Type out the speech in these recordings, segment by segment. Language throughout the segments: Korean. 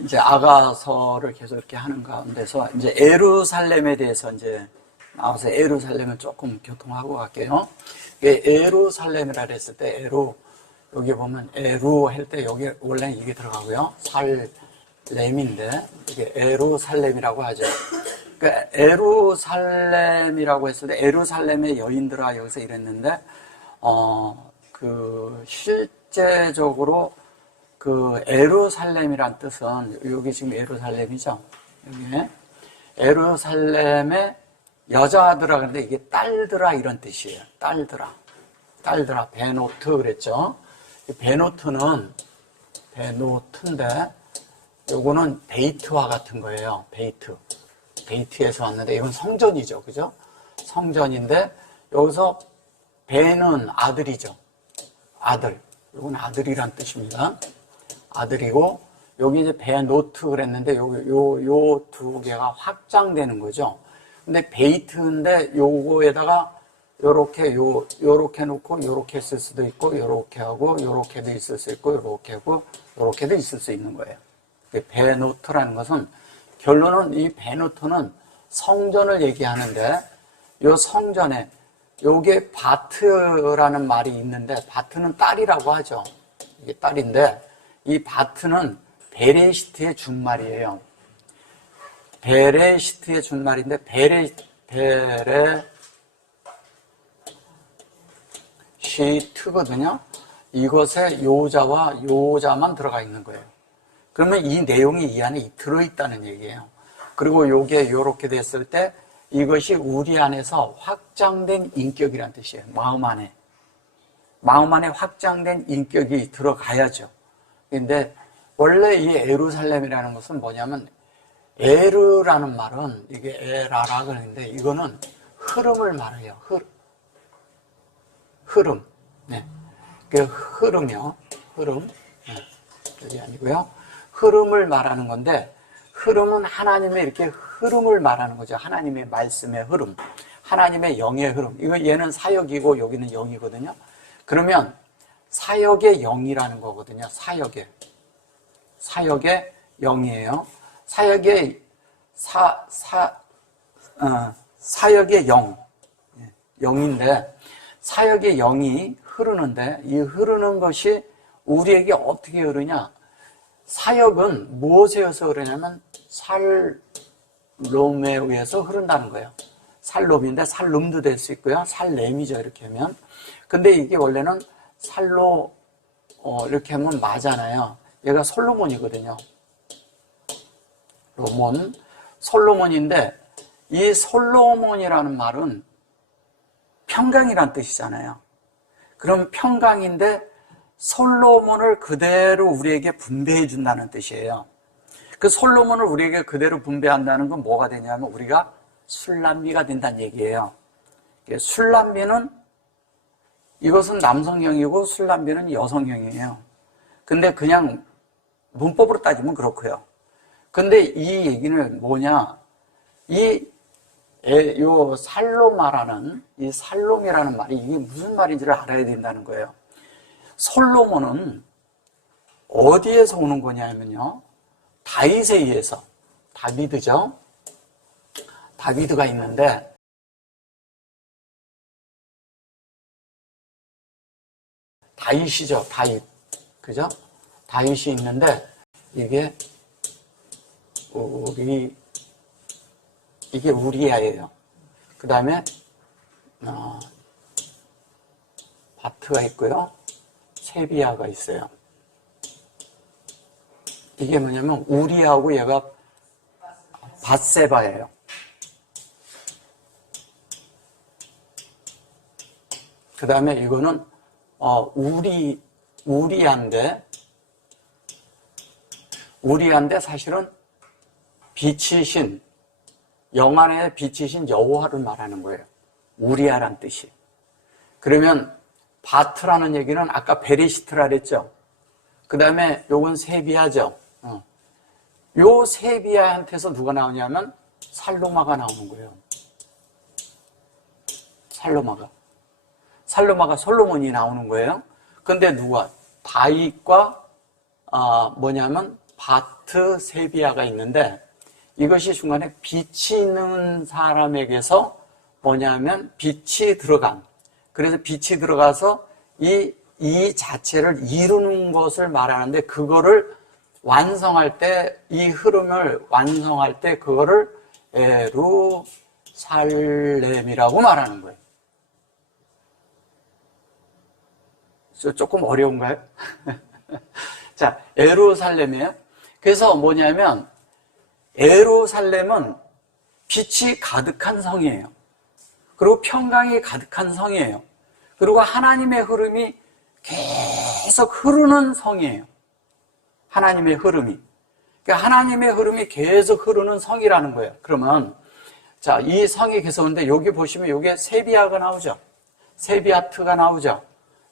이제 아가서를 계속 이렇게 하는 가운데서 이제 예루살렘에 대해서 이제 나와서 예루살렘을 조금 교통하고 갈게요. 예루살렘이라 그랬을 때 여기 보면 에루 할 때 여기 원래 이게 들어가고요. 살렘인데 이게 예루살렘이라고 하죠. 그러니까 예루살렘이라고 했을 때 예루살렘의 여인들아 여기서 이랬는데 실제적으로 예루살렘이란 뜻은 여기 지금 예루살렘이죠. 여기 예루살렘의 여자들아 그런데 이게 딸들아 이런 뜻이에요. 딸들아 베노트 그랬죠. 베노트인데 요거는 베이트와 같은 거예요. 베이트에서 왔는데 이건 성전이죠. 그죠? 성전인데 여기서 베는 아들이죠. 아들. 이건 아들이란 뜻입니다. 아들이고 여기 이제 베노트 그랬는데 요 두 개가 확장되는 거죠. 근데 베이트인데 요거에다가 요렇게 놓고 요렇게 쓸 수도 있고 요렇게 하고 요렇게도 있을 수 있고 요렇게 하고 요렇게도 있을 수 있는 거예요. 베노트라는 것은 결론은 이 베노트는 성전을 얘기하는데 요 성전에 요게 바트라는 말이 있는데 바트는 딸이라고 하죠. 이게 딸인데 이 바트는 베레시트의 준말이에요. 베레시트의 준말인데 베레시트거든요. 이것에 요자와 요자만 들어가 있는 거예요. 그러면 이 내용이 이 안에 들어있다는 얘기예요. 그리고 요게 요렇게 됐을 때 이것이 우리 안에서 확장된 인격이란 뜻이에요. 마음 안에 확장된 인격이 들어가야죠. 근데 원래 이 예루살렘이라는 것은 뭐냐면 에르라는 말은 이게 에라라 그러는데 이거는 흐름을 말해요. 흐름. 네. 그 흐름이요. 흐름. 네. 그게 아니고요. 흐름을 말하는 건데 흐름은 하나님의 이렇게 흐름을 말하는 거죠. 하나님의 말씀의 흐름. 하나님의 영의 흐름. 얘는 사역이고 여기는 영이거든요. 그러면 사역의 영이라는 거거든요. 사역의 영이에요. 사역의 영인데 사역의 영이 흐르는데 이 흐르는 것이 우리에게 어떻게 흐르냐? 사역은 무엇에 의해서 흐르냐면 살롬에 의해서 흐른다는 거예요. 살롬인데 살룸도 될 수 있고요. 살렘이죠. 이렇게 하면. 근데 이게 원래는 살로 이렇게 하면 맞잖아요. 얘가 솔로몬이거든요. 솔로몬인데 이 솔로몬이라는 말은 평강이란 뜻이잖아요. 그럼 평강인데 솔로몬을 그대로 우리에게 분배해 준다는 뜻이에요. 그 솔로몬을 우리에게 그대로 분배한다는 건 뭐가 되냐면 우리가 술람미가 된다는 얘기예요. 술람미는 이것은 남성형이고 술람미는 여성형이에요. 근데 그냥 문법으로 따지면 그렇고요. 근데 이 얘기는 뭐냐? 요 살로마라는 이 살롬이라는 말이 이게 무슨 말인지를 알아야 된다는 거예요. 솔로몬은 어디에서 오는 거냐면요. 다윗에 의해서 다비드죠. 다비드가 있는데 다윗이죠. 다윗. 그죠? 다윗이 있는데 이게 우리야예요. 그 다음에 바트가 있고요. 세비야가 있어요. 이게 뭐냐면 우리야하고 얘가 밧세바예요. 그 다음에 이거는 우리한데 사실은 빛이신 영안의 빛이신 여호와를 말하는 거예요. 우리야란 뜻이. 그러면 바트라는 얘기는 아까 베레시트라 그랬죠. 그 다음에 요건 세비야죠. 요 세비야한테서 누가 나오냐면 살로마가 나오는 거예요. 살로마가 솔로몬이 나오는 거예요. 근데 누가 다윗과 뭐냐면 바트 세비야가 있는데 이것이 중간에 빛이 있는 사람에게서 뭐냐면 빛이 들어간, 그래서 빛이 들어가서 이 자체를 이루는 것을 말하는데 그거를 완성할 때, 이 흐름을 완성할 때 그거를 에루살렘이라고 말하는 거예요. 조금 어려운가요? 자, 에루살렘이에요. 그래서 뭐냐면 에루살렘은 빛이 가득한 성이에요. 그리고 평강이 가득한 성이에요. 그리고 하나님의 흐름이 계속 흐르는 성이에요. 하나님의 흐름이. 그러니까 하나님의 흐름이 계속 흐르는 성이라는 거예요. 그러면 자, 이 성이 계속 오는데 여기 보시면 여기에 세비야가 나오죠. 세비야트가 나오죠.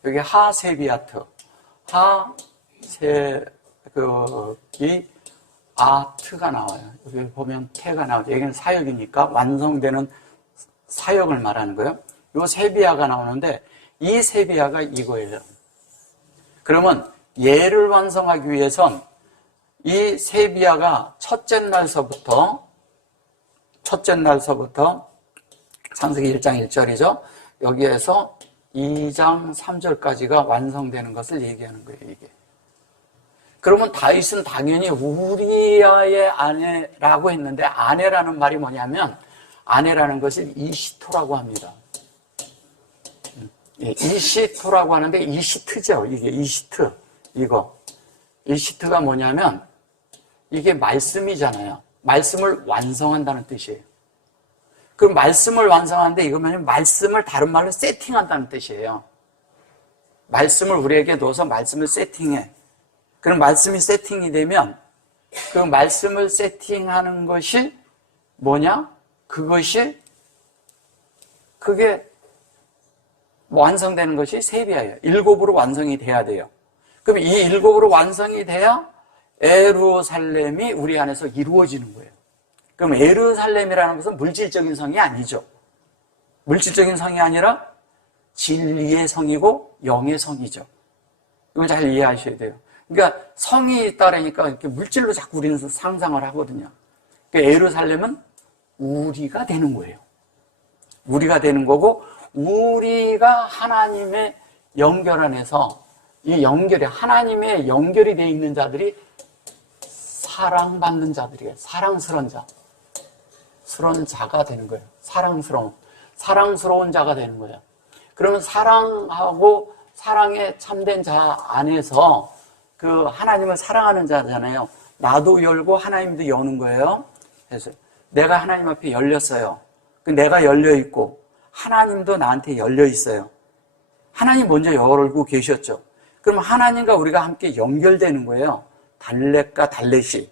여기 하세비야트. 이 아트가 나와요. 여기 보면 태가 나오죠. 여기는 사역이니까 완성되는 사역을 말하는 거예요. 이 세비야가 나오는데 이 세비야가 이거예요. 그러면 얘를 완성하기 위해선 이 세비야가 첫째 날서부터 창세기 1장 1절이죠. 여기에서 2장 3절까지가 완성되는 것을 얘기하는 거예요, 이게. 그러면 다윗은 당연히 우리아의 아내라고 했는데 아내라는 말이 뭐냐면 아내라는 것을 이시토라고 합니다. 이시토라고 하는데 이시트죠. 이게 이시트. 이시트가 뭐냐면 이게 말씀이잖아요. 말씀을 완성한다는 뜻이에요. 그럼 말씀을 완성하는데 이거면 말씀을 다른 말로 세팅한다는 뜻이에요. 말씀을 우리에게 넣어서 말씀을 세팅해. 그럼 말씀이 세팅이 되면 그 말씀을 세팅하는 것이 뭐냐? 그게 완성되는 것이 세비야예요. 7으로 완성이 돼야 돼요. 그럼 이 7으로 완성이 돼야 에루살렘이 우리 안에서 이루어지는 거예요. 그럼 에루살렘이라는 것은 물질적인 성이 아니죠. 물질적인 성이 아니라 진리의 성이고 영의 성이죠. 이걸 잘 이해하셔야 돼요. 그러니까 성이 있다라니까 이렇게 물질로 자꾸 우리는 상상을 하거든요. 그러니까 에루살렘은 우리가 되는 거예요. 우리가 되는 거고 우리가 하나님의 연결 안에서 이 연결이 하나님의 연결이 되어 있는 자들이 사랑받는 자들이에요. 사랑스러운 자가 되는 거예요. 사랑스러운 자가 되는 거예요. 그러면 사랑하고 사랑에 참된 자 안에서 그 하나님을 사랑하는 자잖아요. 나도 열고 하나님도 여는 거예요. 그래서 내가 하나님 앞에 열렸어요. 내가 열려 있고 하나님도 나한테 열려 있어요. 하나님 먼저 열고 계셨죠. 그럼 하나님과 우리가 함께 연결되는 거예요. 달렛과 달렛이.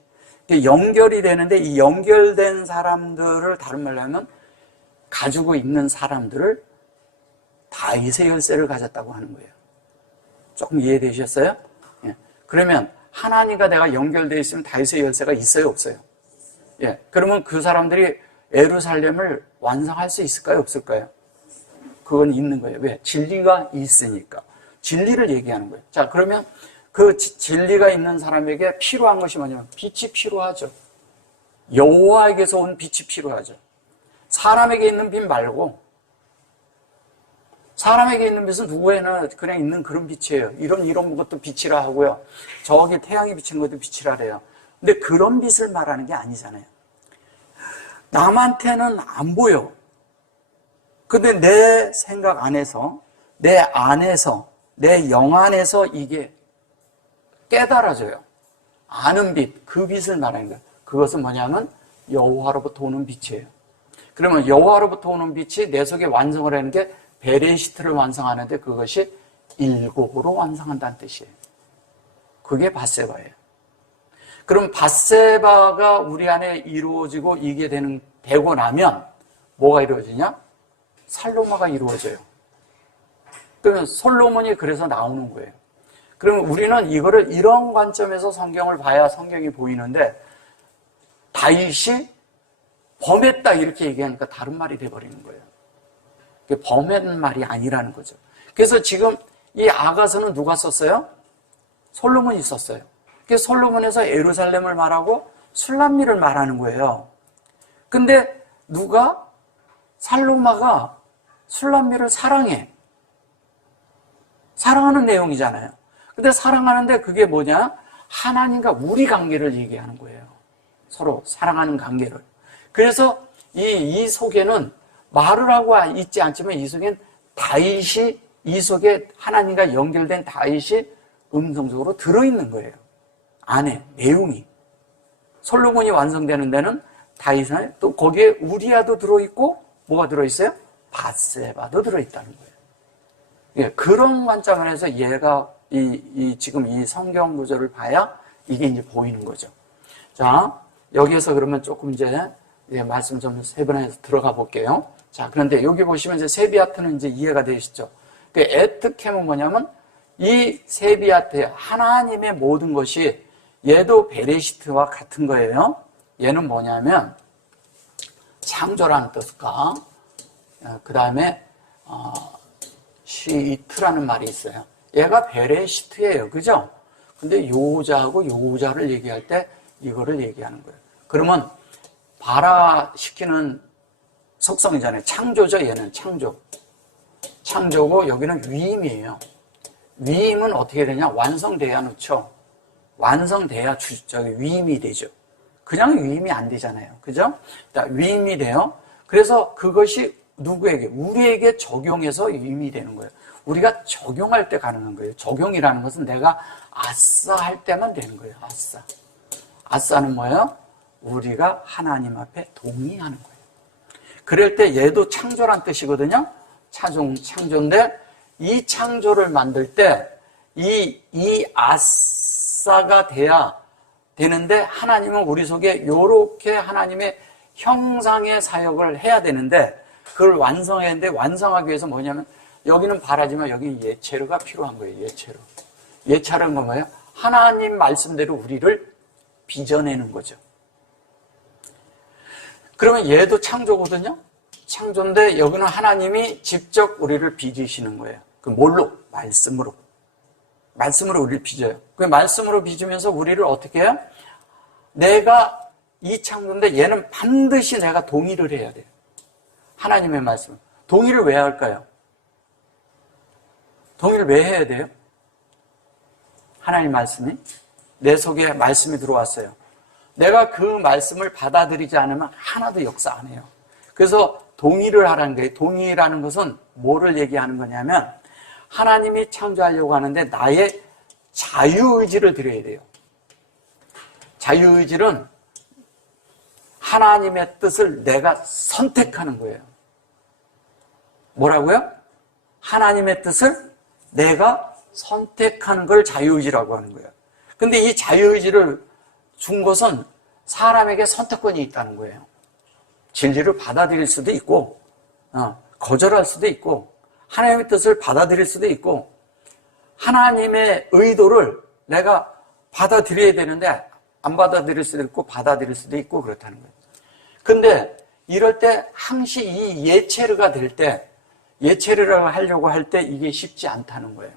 연결이 되는데 이 연결된 사람들을 다른 말로 하면 가지고 있는 사람들을 다윗의 열쇠를 가졌다고 하는 거예요. 조금 이해되셨어요? 예. 그러면 하나님과 내가 연결되어 있으면 다윗의 열쇠가 있어요, 없어요? 예. 그러면 그 사람들이 에루살렘을 완성할 수 있을까요, 없을까요? 그건 있는 거예요. 왜? 진리가 있으니까. 진리를 얘기하는 거예요. 자, 그러면 그 진리가 있는 사람에게 필요한 것이 뭐냐면 빛이 필요하죠. 여호와에게서 온 빛이 필요하죠. 사람에게 있는 빛 말고 사람에게 있는 빛은 누구에나 그냥 있는 그런 빛이에요. 이런 것도 빛이라 하고요. 저기 태양이 비치는 것도 빛이라 그래요. 근데 그런 빛을 말하는 게 아니잖아요. 남한테는 안 보여. 근데 내 생각 안에서, 내 안에서, 내 영 안에서 이게 깨달아져요. 아는 빛, 그 빛을 말하는 거예요. 그것은 뭐냐면 여호와로부터 오는 빛이에요. 그러면 여호와로부터 오는 빛이 내 속에 완성을 하는 게 베레시트를 완성하는데 그것이 7으로 완성한다는 뜻이에요. 그게 밧세바예요. 그럼 밧세바가 우리 안에 이루어지고 이게 되고 나면 뭐가 이루어지냐? 살로마가 이루어져요. 그러면 솔로몬이 그래서 나오는 거예요. 그러면 우리는 이거를 이런 관점에서 성경을 봐야 성경이 보이는데 다윗이 범했다 이렇게 얘기하니까 다른 말이 돼버리는 거예요. 범한 말이 아니라는 거죠. 그래서 지금 이 아가서는 누가 썼어요? 솔로몬이 썼어요. 그래서 솔로몬에서 예루살렘을 말하고 술람미를 말하는 거예요. 근데 누가? 살로마가 술람미를 사랑해. 사랑하는 내용이잖아요. 근데 사랑하는데 그게 뭐냐? 하나님과 우리 관계를 얘기하는 거예요. 서로 사랑하는 관계를. 그래서 이 속에는 말을 하고 있지 않지만 이 속엔 다윗이, 이 속에 하나님과 연결된 다윗이 음성적으로 들어있는 거예요. 안에 내용이. 솔로몬이 완성되는 데는 다윗은 또 거기에 우리아도 들어있고 뭐가 들어있어요? 밧세바도 들어있다는 거예요. 예, 그런 관점에서 얘가 지금 이 성경 구조를 봐야 이게 이제 보이는 거죠. 자, 여기에서 그러면 조금 이제 말씀 좀 세분화해서 들어가 볼게요. 자, 그런데 여기 보시면 이제 세비아트는 이제 이해가 되시죠? 그 에트켐은 뭐냐면 이 세비아트, 하나님의 모든 것이 얘도 베레시트와 같은 거예요. 얘는 뭐냐면 창조라는 뜻과 그 다음에 시이트라는 말이 있어요. 얘가 베레시트예요. 그죠? 근데 요자하고 요자를 얘기할 때 이거를 얘기하는 거예요. 그러면 발화시키는 속성이잖아요. 창조죠. 얘는 창조. 창조고 여기는 위임이에요. 위임은 어떻게 되냐? 완성돼야 넣죠. 완성돼야 위임이 되죠. 그냥 위임이 안 되잖아요. 그죠? 위임이 돼요. 그래서 그것이 누구에게? 우리에게 적용해서 위임이 되는 거예요. 우리가 적용할 때 가능한 거예요. 적용이라는 것은 내가 아싸 할 때만 되는 거예요. 아싸. 아싸는 뭐예요? 우리가 하나님 앞에 동의하는 거예요. 그럴 때 얘도 창조란 뜻이거든요. 창조인데 이 창조를 만들 때 이 아싸가 돼야 되는데 하나님은 우리 속에 이렇게 하나님의 형상의 사역을 해야 되는데 그걸 완성해야 되는데 완성하기 위해서 뭐냐면 여기는 바라지만 여기는 예체르가 필요한 거예요. 예체르. 예체르는 건 뭐예요? 하나님 말씀대로 우리를 빚어내는 거죠. 그러면 얘도 창조거든요. 창조인데 여기는 하나님이 직접 우리를 빚으시는 거예요. 그 뭘로? 말씀으로. 말씀으로 우리를 빚어요. 그 말씀으로 빚으면서 우리를 어떻게 해요? 내가 이 창조인데 얘는 반드시 내가 동의를 해야 돼요. 하나님의 말씀. 동의를 왜 할까요? 동의를 왜 해야 돼요? 하나님 말씀이 내 속에 말씀이 들어왔어요. 내가 그 말씀을 받아들이지 않으면 하나도 역사 안 해요. 그래서 동의를 하라는 거예요. 동의라는 것은 뭐를 얘기하는 거냐면 하나님이 창조하려고 하는데 나의 자유의지를 드려야 돼요. 자유의지는 하나님의 뜻을 내가 선택하는 거예요. 뭐라고요? 하나님의 뜻을 내가 선택하는 걸 자유의지라고 하는 거예요. 근데 이 자유의지를 준 것은 사람에게 선택권이 있다는 거예요. 진리를 받아들일 수도 있고 거절할 수도 있고 하나님의 뜻을 받아들일 수도 있고 하나님의 의도를 내가 받아들여야 되는데 안 받아들일 수도 있고 받아들일 수도 있고 그렇다는 거예요. 근데 이럴 때 항시 이 예체르가 될 때 예체르라고 하려고 할 때 이게 쉽지 않다는 거예요.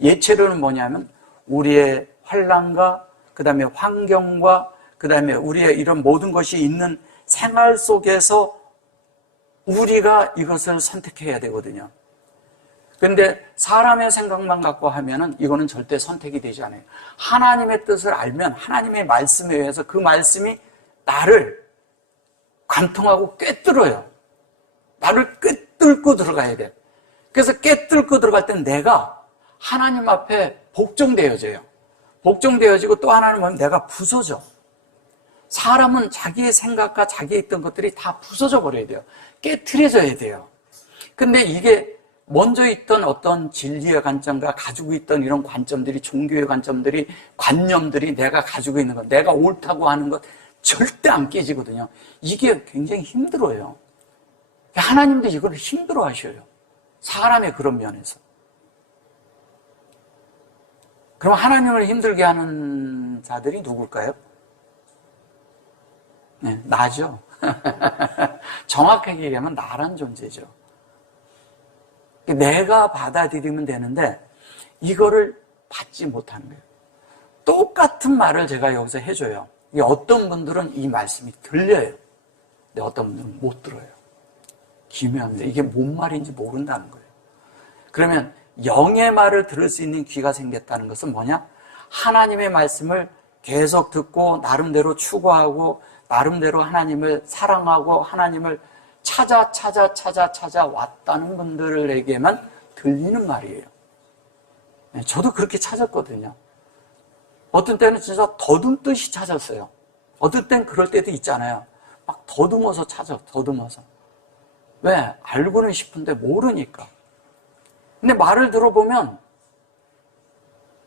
예체르는 뭐냐면 우리의 환난과 그 다음에 환경과 그 다음에 우리의 이런 모든 것이 있는 생활 속에서 우리가 이것을 선택해야 되거든요. 그런데 사람의 생각만 갖고 하면은 이거는 절대 선택이 되지 않아요. 하나님의 뜻을 알면 하나님의 말씀에 의해서 그 말씀이 나를 관통하고 꿰뚫어요. 나를 꿰뚫고 들어가야 돼. 그래서 꿰뚫고 들어갈 땐 내가 하나님 앞에 복종되어져요. 복종되어지고 또 하나는 뭐냐면 내가 부서져. 사람은 자기의 생각과 자기의 있던 것들이 다 부서져 버려야 돼요. 깨트려져야 돼요. 근데 이게 먼저 있던 어떤 진리의 관점과 가지고 있던 이런 관점들이 종교의 관점들이 관념들이 내가 가지고 있는 것 내가 옳다고 하는 것 절대 안 깨지거든요. 이게 굉장히 힘들어요. 하나님도 이걸 힘들어 하셔요. 사람의 그런 면에서. 그럼 하나님을 힘들게 하는 자들이 누굴까요? 네, 나죠. 정확하게 얘기하면 나란 존재죠. 내가 받아들이면 되는데 이거를 받지 못하는 거예요. 같은 말을 제가 여기서 해줘요. 이게 어떤 분들은 이 말씀이 들려요. 근데 어떤 분들은 못 들어요. 기묘한데 이게 뭔 말인지 모른다는 거예요. 그러면 영의 말을 들을 수 있는 귀가 생겼다는 것은 뭐냐? 하나님의 말씀을 계속 듣고 나름대로 추구하고 나름대로 하나님을 사랑하고 하나님을 찾아 왔다는 분들에게만 들리는 말이에요. 저도 그렇게 찾았거든요. 어떤 때는 진짜 더듬듯이 찾았어요. 어떤 때는 그럴 때도 있잖아요. 막 더듬어서 찾아, 더듬어서. 왜? 알고는 싶은데 모르니까. 근데 말을 들어보면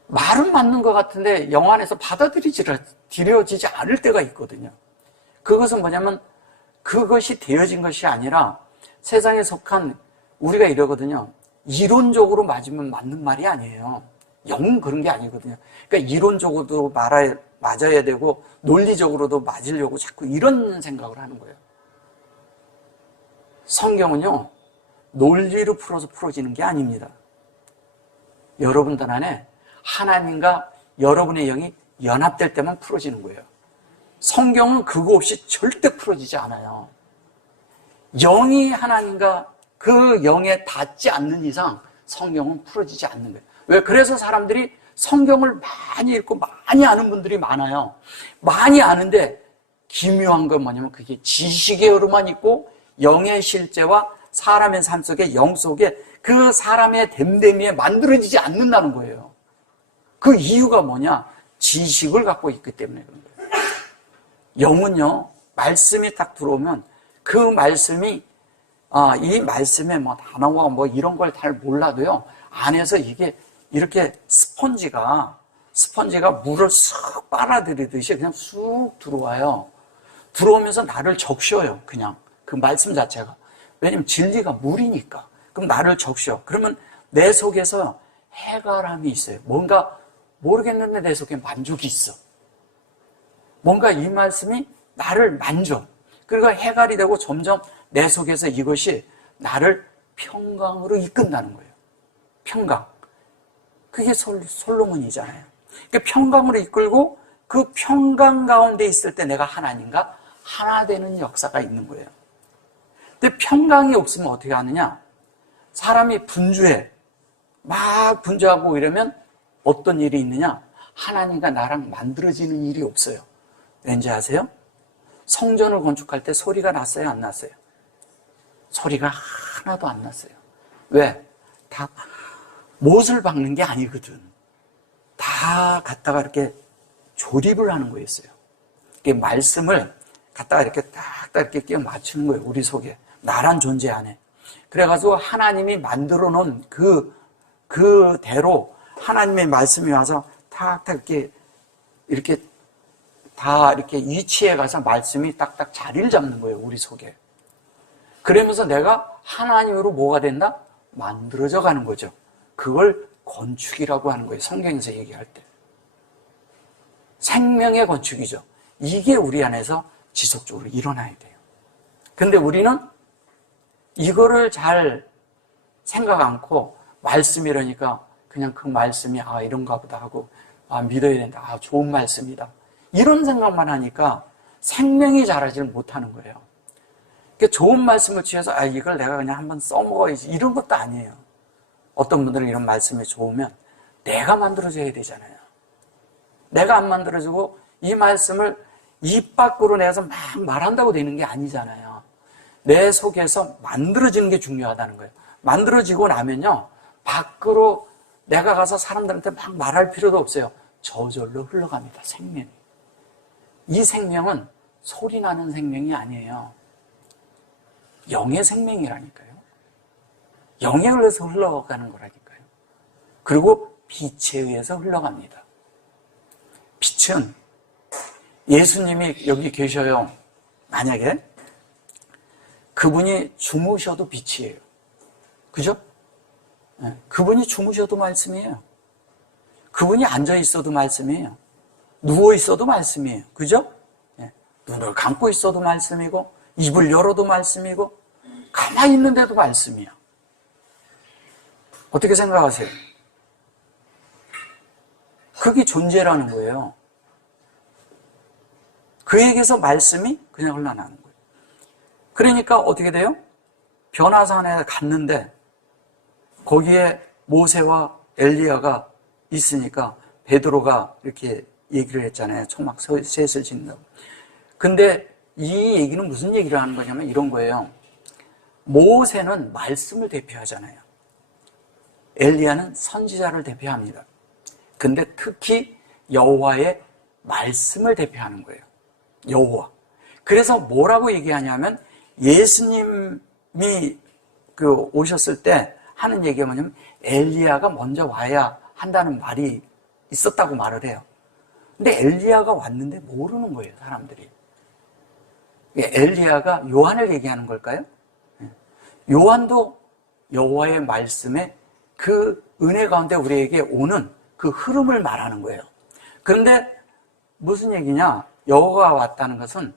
말은 맞는 것 같은데 영 안에서 받아들여지지 않을 때가 있거든요. 그것은 뭐냐면 그것이 되어진 것이 아니라 세상에 속한 우리가 이러거든요. 이론적으로 맞으면 맞는 말이 아니에요. 영은 그런 게 아니거든요. 그러니까 이론적으로도 맞아야 되고 논리적으로도 맞으려고 자꾸 이런 생각을 하는 거예요. 성경은요, 논리로 풀어지는 게 아닙니다. 여러분들 안에 하나님과 여러분의 영이 연합될 때만 풀어지는 거예요. 성경은 그거 없이 절대 풀어지지 않아요. 영이 하나님과 그 영에 닿지 않는 이상 성경은 풀어지지 않는 거예요. 왜? 그래서 사람들이 성경을 많이 읽고 많이 아는 분들이 많아요. 많이 아는데 기묘한 건 뭐냐면 그게 지식의 흐름만 있고 영의 실제와 사람의 삶 속에 영 속에 그 사람의 됨됨이에 만들어지지 않는다는 거예요. 그 이유가 뭐냐? 지식을 갖고 있기 때문에 그런 거예요. 영은요, 말씀이 딱 들어오면 그 말씀이 이 말씀의 뭐 단어와 뭐 이런 걸 잘 몰라도요, 안에서 이게 이렇게 스펀지가 물을 쑥 빨아들이듯이 그냥 쑥 들어와요. 들어오면서 나를 적셔요. 그냥 그 말씀 자체가. 왜냐면 진리가 물이니까. 그럼 나를 적셔. 그러면 내 속에서 해갈함이 있어요. 뭔가 모르겠는데 내 속에 만족이 있어. 뭔가 이 말씀이 나를 만져. 그리고 해갈이 되고 점점 내 속에서 이것이 나를 평강으로 이끈다는 거예요. 평강. 그게 솔로몬이잖아요. 그러니까 평강으로 이끌고 그 평강 가운데 있을 때 내가 하나님과 하나 되는 역사가 있는 거예요. 근데 평강이 없으면 어떻게 하느냐? 사람이 분주해. 막 분주하고 이러면 어떤 일이 있느냐? 하나님과 나랑 만들어지는 일이 없어요. 왠지 아세요? 성전을 건축할 때 소리가 났어요? 안 났어요? 소리가 하나도 안 났어요. 왜? 다 못을 박는 게 아니거든. 다 갖다가 이렇게 조립을 하는 거였어요. 말씀을 갖다가 이렇게 딱딱 이렇게 끼워 맞추는 거예요. 우리 속에. 나란 존재 안에. 그래가지고 하나님이 만들어 놓은 그대로 하나님의 말씀이 와서 탁탁 이렇게 다 이렇게 위치해 가서 말씀이 딱딱 자리를 잡는 거예요. 우리 속에. 그러면서 내가 하나님으로 뭐가 된다? 만들어져 가는 거죠. 그걸 건축이라고 하는 거예요. 성경에서 얘기할 때. 생명의 건축이죠. 이게 우리 안에서 지속적으로 일어나야 돼요. 근데 우리는 이거를 잘 생각 않고 말씀이라니까 그냥 그 말씀이 이런가 보다 하고 믿어야 된다. 좋은 말씀이다. 이런 생각만 하니까 생명이 자라지를 못하는 거예요. 그러니까 좋은 말씀을 취해서 이걸 내가 그냥 한번 써먹어야지 이런 것도 아니에요. 어떤 분들은 이런 말씀이 좋으면 내가 만들어줘야 되잖아요. 내가 안 만들어주고 이 말씀을 입 밖으로 내서 막 말한다고 되는 게 아니잖아요. 내 속에서 만들어지는 게 중요하다는 거예요. 만들어지고 나면요, 밖으로 내가 가서 사람들한테 막 말할 필요도 없어요. 저절로 흘러갑니다. 생명이. 이 생명은 소리 나는 생명이 아니에요. 영의 생명이라니까요. 영에 의해서 흘러가는 거라니까요. 그리고 빛에 의해서 흘러갑니다. 빛은 예수님이 여기 계셔요. 만약에 그분이 주무셔도 빛이에요. 그죠? 그분이 주무셔도 말씀이에요. 그분이 앉아 있어도 말씀이에요. 누워 있어도 말씀이에요. 그죠? 눈을 감고 있어도 말씀이고 입을 열어도 말씀이고 가만히 있는데도 말씀이야. 어떻게 생각하세요? 그게 존재라는 거예요. 그에게서 말씀이 그냥 흘러나는 거예요. 그러니까 어떻게 돼요? 변화산에 갔는데 거기에 모세와 엘리야가 있으니까 베드로가 이렇게 얘기를 했잖아요. 초막 셋을 짓는다고. 근데 이 얘기는 무슨 얘기를 하는 거냐면 이런 거예요. 모세는 말씀을 대표하잖아요. 엘리야는 선지자를 대표합니다. 근데 특히 여호와의 말씀을 대표하는 거예요. 여호와. 그래서 뭐라고 얘기하냐면 예수님이 오셨을 때 하는 얘기가 뭐냐면 엘리야가 먼저 와야 한다는 말이 있었다고 말을 해요. 근데 엘리야가 왔는데 모르는 거예요, 사람들이. 엘리야가 요한을 얘기하는 걸까요? 요한도 여호와의 말씀에 그 은혜 가운데 우리에게 오는 그 흐름을 말하는 거예요. 그런데 무슨 얘기냐? 여호와가 왔다는 것은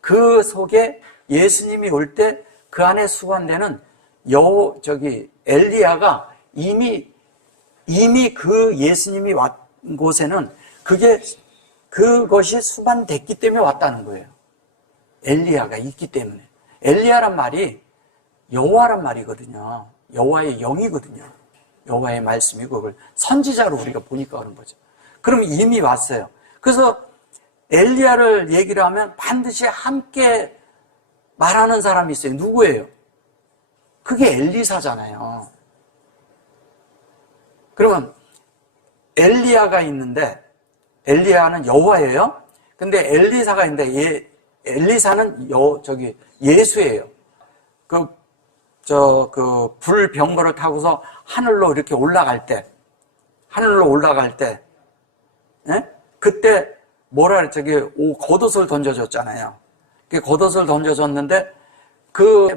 그 속에 예수님이 올 때 그 안에 수반되는 엘리야가 이미 그 예수님이 왔 곳에는 그것이 수반됐기 때문에 왔다는 거예요. 엘리야가 있기 때문에. 엘리야란 말이 여호와란 말이거든요. 여호와의 영이거든요. 여호와의 말씀이 그걸 선지자로 우리가 보니까 그런 거죠. 그럼 이미 왔어요. 그래서 엘리야를 얘기를 하면 반드시 함께 말하는 사람이 있어요. 누구예요? 그게 엘리사잖아요. 그러면 엘리야가 있는데 엘리야는 여호와예요. 근데 엘리사가 있는데 엘리사는 예수예요. 불 병거를 타고서 하늘로 이렇게 올라갈 때, 예? 그때 겉옷을 던져줬잖아요. 그 겉옷을 던져줬는데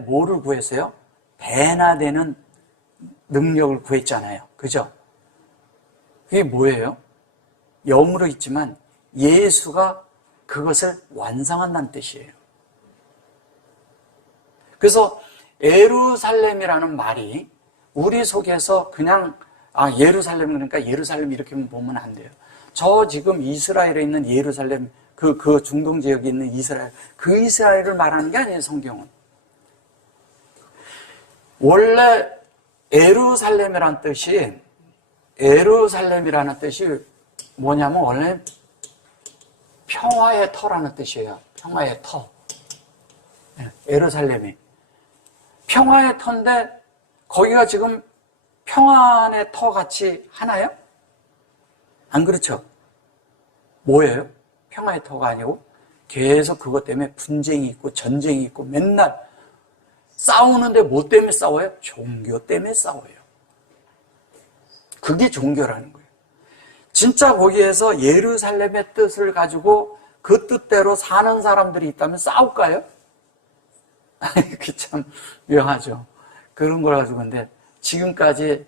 뭐를 구했어요? 배나 되는 능력을 구했잖아요. 그죠? 그게 뭐예요? 영으로 있지만 예수가 그것을 완성한다는 뜻이에요. 그래서 예루살렘이라는 말이 우리 속에서 그냥 예루살렘 그러니까 예루살렘 이렇게 보면 안 돼요. 저 지금 이스라엘에 있는 예루살렘 그 중동 지역에 있는 이스라엘 그 이스라엘을 말하는 게 아니에요. 성경은. 원래 예루살렘이라는 뜻이 뭐냐면 원래 평화의 터라는 뜻이에요. 평화의 터. 예루살렘이. 평화의 터인데 거기가 지금 평안의 터 같이 하나요? 안 그렇죠? 뭐예요? 평화의 터가 아니고 계속 그것 때문에 분쟁이 있고 전쟁이 있고 맨날 싸우는데 뭐 때문에 싸워요? 종교 때문에 싸워요. 그게 종교라는 거예요. 진짜 거기에서 예루살렘의 뜻을 가지고 그 뜻대로 사는 사람들이 있다면 싸울까요? 그게 참 묘하죠. 그런 걸 가지고. 근데 지금까지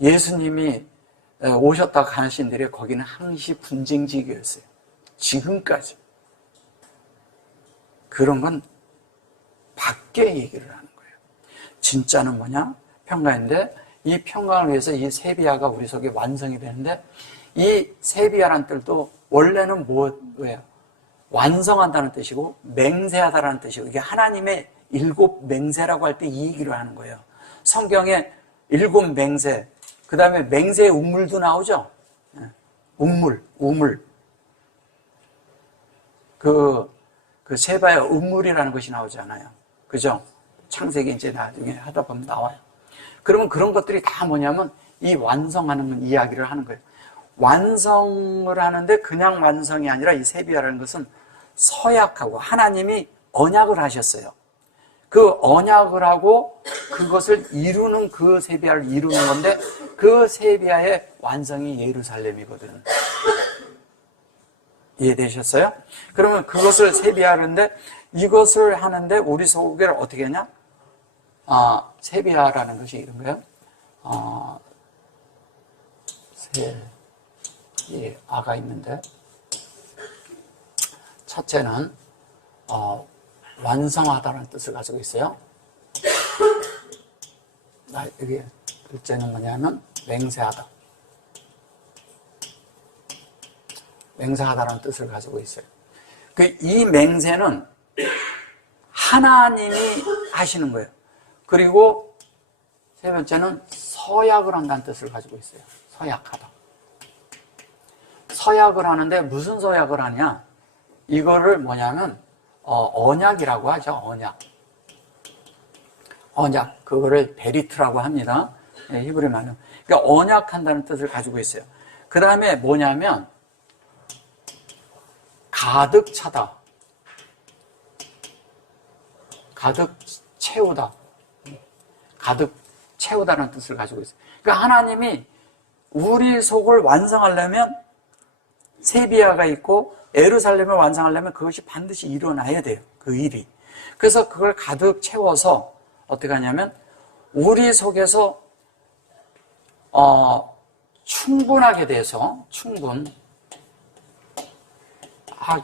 예수님이 오셨다고 가신 데에 거기는 항시 분쟁지기였어요. 지금까지. 그런 건 밖에 얘기를 하는 거예요. 진짜는 뭐냐? 평강인데 이 평강을 위해서 이 세비야가 우리 속에 완성이 되는데 이 세비야라는 뜻도 원래는 뭐예요? 완성한다는 뜻이고 맹세하다라는 뜻이고 이게 하나님의 일곱 맹세라고 할 때 이 얘기를 하는 거예요. 성경에 일곱 맹세, 그 다음에 맹세의 우물도 나오죠? 우물. 그 세바의 우물이라는 것이 나오잖아요. 그죠? 창세기 이제 나중에 하다 보면 나와요. 그러면 그런 것들이 다 뭐냐면 이 완성하는 이야기를 하는 거예요. 완성을 하는데 그냥 완성이 아니라 이 세비야라는 것은 서약하고 하나님이 언약을 하셨어요. 그 언약을 하고 그것을 이루는 그 세비야를 이루는 건데 그 세비야의 완성이 예루살렘이거든. 이해되셨어요? 그러면 그것을 세비야인데 이것을 하는데 우리 속에를 어떻게 하냐? 세비야라는 것이 이런 거예요. 아가 있는데 첫째는 완성하다는 뜻을 가지고 있어요. 여기 둘째는 뭐냐면 맹세하다. 맹세하다는 뜻을 가지고 있어요. 이 맹세는 하나님이 하시는 거예요. 그리고 세 번째는 서약을 한다는 뜻을 가지고 있어요. 서약하다. 서약을 하는데 무슨 서약을 하냐? 이거를 뭐냐면 언약이라고 하죠. 언약. 그거를 베리트라고 합니다. 히브리 말로. 그러니까 언약한다는 뜻을 가지고 있어요. 그 다음에 뭐냐면 가득 차다. 가득 채우다. 가득 채우다는 뜻을 가지고 있어요. 그러니까 하나님이 우리 속을 완성하려면 세비야가 있고 예루살렘을 완성하려면 그것이 반드시 일어나야 돼요. 그 일이. 그래서 그걸 가득 채워서 어떻게 하냐면 우리 속에서 충분하게 돼서 충분하게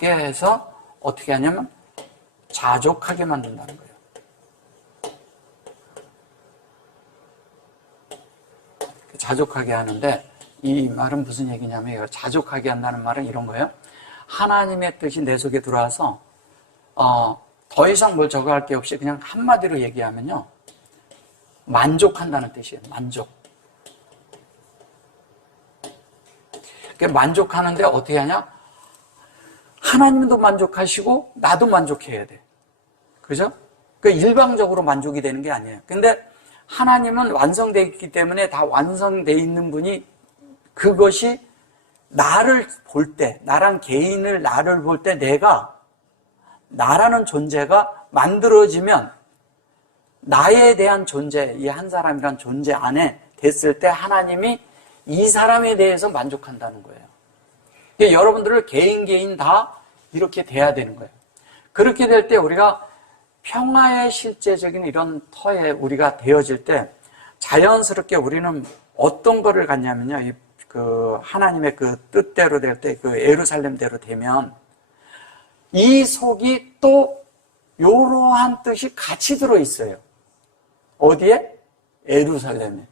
해서 어떻게 하냐면 자족하게 만든다는 거예요. 자족하게 하는데 이 말은 무슨 얘기냐면 자족하게 한다는 말은 이런 거예요. 하나님의 뜻이 내 속에 들어와서 더 이상 뭘 적어할 게 없이 그냥 한마디로 얘기하면요. 만족한다는 뜻이에요. 만족. 만족하는데 어떻게 하냐? 하나님도 만족하시고 나도 만족해야 돼. 그죠? 일방적으로 만족이 되는 게 아니에요. 근데 하나님은 완성되어 있기 때문에 다 완성되어 있는 분이 그것이 나를 볼 때, 나란 개인을 나를 볼 때 내가 나라는 존재가 만들어지면 나에 대한 존재, 이 한 사람이란 존재 안에 됐을 때 하나님이 이 사람에 대해서 만족한다는 거예요. 그러니까 여러분들을 개인 다 이렇게 돼야 되는 거예요. 그렇게 될 때 우리가 평화의 실제적인 이런 터에 우리가 되어질 때 자연스럽게 우리는 어떤 거를 갖냐면요. 하나님의 그 뜻대로 될 때, 그 예루살렘대로 되면 이 속이 또 이러한 뜻이 같이 들어있어요. 어디에? 예루살렘에.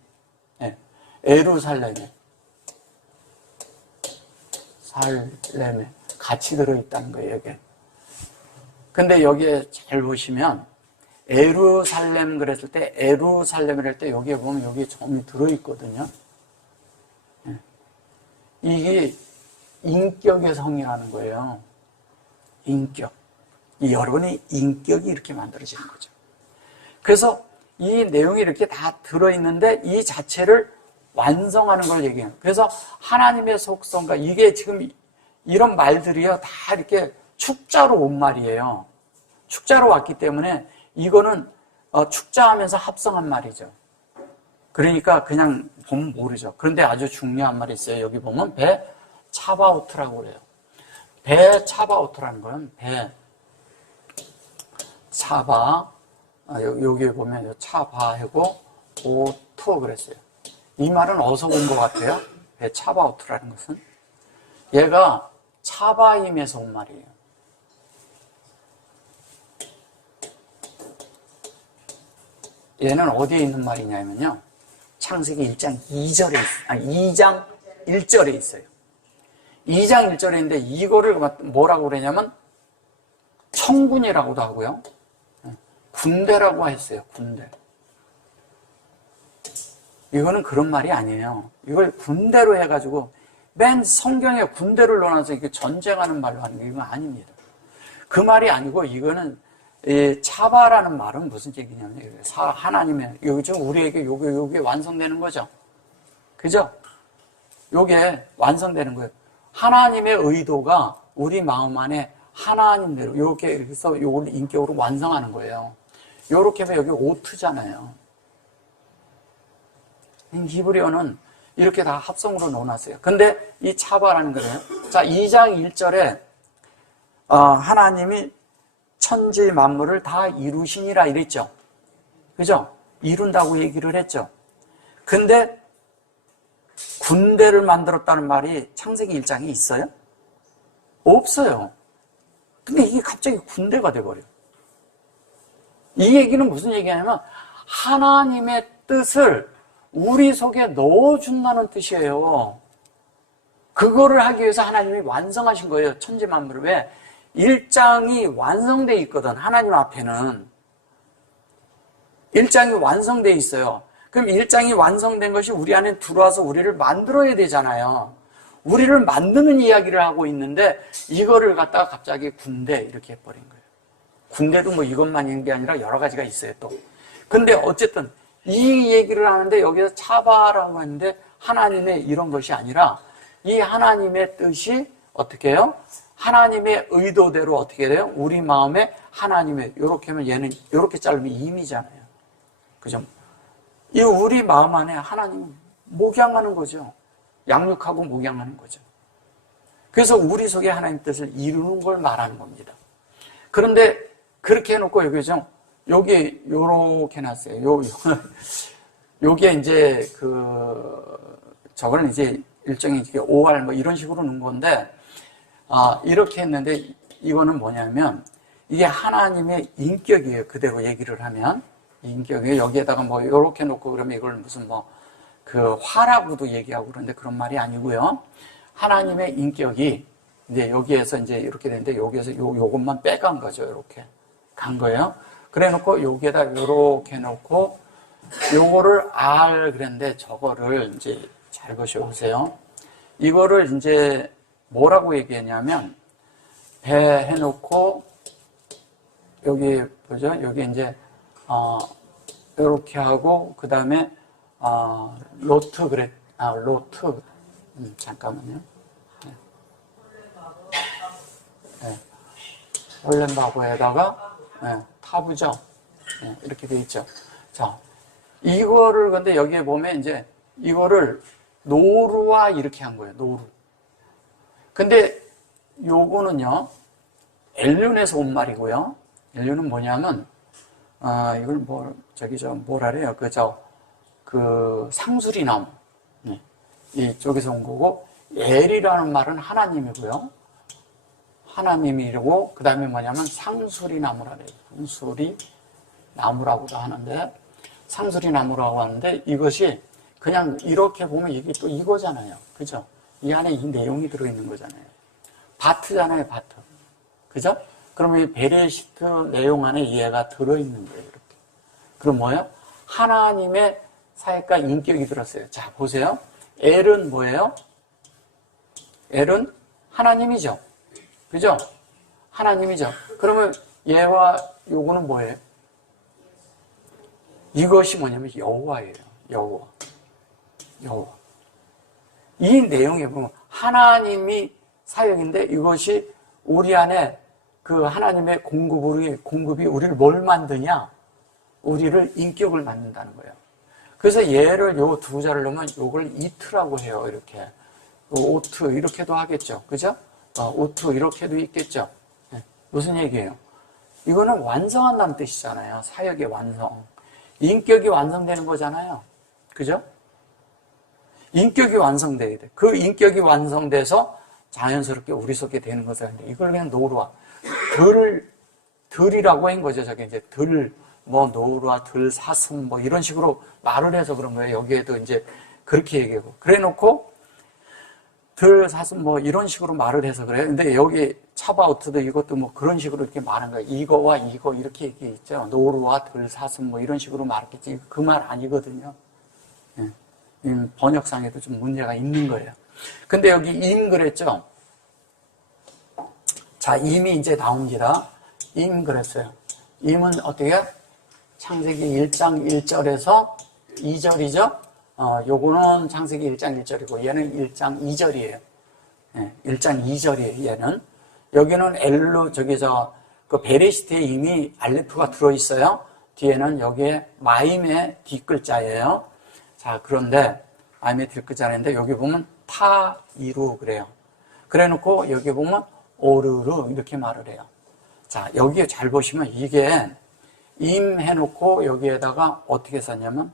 네. 예루살렘에. 살렘에. 같이 들어있다는 거예요, 여기에. 근데 여기에 잘 보시면 예루살렘 그랬을 때 예루살렘을 할 때 여기에 보면 여기에 점이 들어있거든요. 이게 인격의 성이라는 거예요. 인격. 여러분의 인격이 이렇게 만들어지는 거죠. 그래서 이 내용이 이렇게 다 들어있는데 이 자체를 완성하는 걸 얘기해요. 그래서 하나님의 속성과 이게 지금 이런 말들이요. 다 이렇게 축자로 온 말이에요. 축자로 왔기 때문에 이거는 축자하면서 합성한 말이죠. 그러니까 그냥 보면 모르죠. 그런데 아주 중요한 말이 있어요. 여기 보면 배 차바오트라고 그래요. 배 차바오트라는 건 배 차바 여기 보면 차바하고 오토 그랬어요. 이 말은 어디서 온 것 같아요? 배 차바오트라는 것은 얘가 차바임에서 온 말이에요. 얘는 어디에 있는 말이냐면요. 창세기 1장 2절에 있어요. 2장 1절에 있어요. 2장 1절에 있는데 이거를 뭐라고 그러냐면 청군이라고도 하고요. 군대라고 했어요. 군대. 이거는 그런 말이 아니에요. 이걸 군대로 해가지고 맨 성경에 군대를 넣어놔서 이렇게 전쟁하는 말로 하는 게 이건 아닙니다. 그 말이 아니고 이거는 차바라는 말은 무슨 얘기냐면 하나님의 여기 지금 우리에게 요게 완성되는 거죠. 그죠? 요게 완성되는 거예요. 하나님의 의도가 우리 마음 안에 하나님대로 요렇게 해서 요걸 인격으로 완성하는 거예요. 요렇게 하면 여기 오트잖아요. 히브리어는 이렇게 다 합성으로 넣어놨어요. 근데 이 차바라는 거예요. 자, 2장 1절에 하나님이 천지 만물을 다 이루시니라 이랬죠. 그죠? 이룬다고 얘기를 했죠. 근데 군대를 만들었다는 말이 창세기 1장에 있어요? 없어요. 근데 이게 갑자기 군대가 돼버려요. 이 얘기는 무슨 얘기냐면 하나님의 뜻을 우리 속에 넣어준다는 뜻이에요. 그거를 하기 위해서 하나님이 완성하신 거예요. 천지 만물을. 왜? 일장이 완성되어 있거든. 하나님 앞에는. 일장이 완성되어 있어요. 그럼 일장이 완성된 것이 우리 안에 들어와서 우리를 만들어야 되잖아요. 우리를 만드는 이야기를 하고 있는데 이거를 갖다가 갑자기 군대 이렇게 해버린 거예요. 군대도 뭐 이것만 있는 게 아니라 여러 가지가 있어요 또. 근데 어쨌든 이 얘기를 하는데 여기서 차바라고 하는데 하나님의 이런 것이 아니라 이 하나님의 뜻이 어떻게 해요? 하나님의 의도대로 어떻게 돼요? 우리 마음에 하나님의 이렇게 하면 얘는 이렇게 자르면 임이잖아요. 그죠? 이 우리 마음 안에 하나님 목양하는 거죠. 양육하고 목양하는 거죠. 그래서 우리 속에 하나님 뜻을 이루는 걸 말하는 겁니다. 그런데 그렇게 해놓고 여기죠. 여기 요렇게 놨어요. 요게 이제 저거는 이제 일종의 OR 뭐 이런 식으로 넣은 건데, 이렇게 했는데 이거는 뭐냐면 이게 하나님의 인격이에요. 그대로 얘기를 하면 인격이에요. 여기에다가 뭐 요렇게 놓고 그러면 이걸 무슨 화라고도 얘기하고 그런데 그런 말이 아니고요. 하나님의 인격이 이제 여기에서 이제 이렇게 되는데 여기에서 요것만 빼간 거죠. 이렇게 간 거예요. 그래 놓고 여기에다 요렇게 놓고 요거를 R 그랬는데 저거를 이제 잘 보셔보세요. 이거를 이제 뭐라고 얘기했냐면 배 해놓고 여기 보죠. 여기 이제 요렇게 하고 그 다음에 로트 로트 잠깐만요. 네. 홀렌바고에다가 타브죠. 네, 이렇게 돼 있죠. 자, 이거를 근데 여기에 보면 이제 이거를 노루와 이렇게 한 거예요. 노루. 근데 요거는요 엘륜에서 온 말이고요. 엘륜은 뭐냐면 이걸 뭐라래요? 그 상수리나무. 네. 이쪽에서 온 거고 엘이라는 말은 하나님이고요. 하나님이라고 그 다음에 뭐냐면 상수리나무라 그래요. 상수리나무라고도 하는데 상수리나무라고 하는데 이것이 그냥 이렇게 보면 이게 또 이거잖아요. 그죠? 이 안에 이 내용이 들어있는 거잖아요. 바트잖아요, 바트. 그죠? 그러면 이 베레시트 내용 안에 얘가 들어있는 거예요, 이렇게. 그럼 뭐예요? 하나님의 사역과 인격이 들었어요. 자, 보세요. 엘은 뭐예요? 엘은 하나님이죠. 그죠? 하나님이죠. 그러면 얘와 요거는 뭐예요? 이것이 뭐냐면 여호와예요. 여호와. 이 내용에 보면 하나님이 사역인데 이것이 우리 안에 그 하나님의 공급이 우리를 뭘 만드냐? 우리를 인격을 만든다는 거예요. 그래서 얘를 요 두 자를 넣으면 요걸 이트라고 해요. 이렇게. 오트 이렇게도 하겠죠. 그죠? 오트 이렇게도 있겠죠. 네. 무슨 얘기예요? 이거는 완성한다는 뜻이잖아요. 사역의 완성. 인격이 완성되는 거잖아요. 그죠? 인격이 완성돼야 돼. 그 인격이 완성돼서 자연스럽게 우리 속에 되는 것을 하는데 이걸 그냥 노루와 들이라고 한 거죠. 저게 이제 노루와 사슴 이런 식으로 말을 해서 그런 거예요. 여기에도 이제 그렇게 얘기하고 그래 놓고 사슴 이런 식으로 말을 해서 그래요. 근데 여기 차바우트도 이것도 그런 식으로 이렇게 말한 거예요. 이거와 이거 이렇게 얘기했죠. 노루와 사슴 이런 식으로 말했겠지. 그 말 아니거든요. 예. 번역상에도 좀 문제가 있는 거예요. 근데 여기 임 그랬죠? 자, 임이 이제 나옵니다. 임 그랬어요. 임은 어떻게? 창세기 1장 1절에서 2절이죠? 요거는 창세기 1장 1절이고, 얘는 1장 2절이에요. 예, 1장 2절이에요, 얘는. 여기는 그 베레시트에 이미 알레프가 들어있어요. 뒤에는 여기에 마임의 뒷글자예요. 자, 그런데, 마임의 뒷글자인데, 여기 보면 타이루 그래요. 그래 놓고, 여기 보면 오르르 이렇게 말을 해요. 자, 여기에 잘 보시면 이게 임 해놓고 여기에다가 어떻게 썼냐면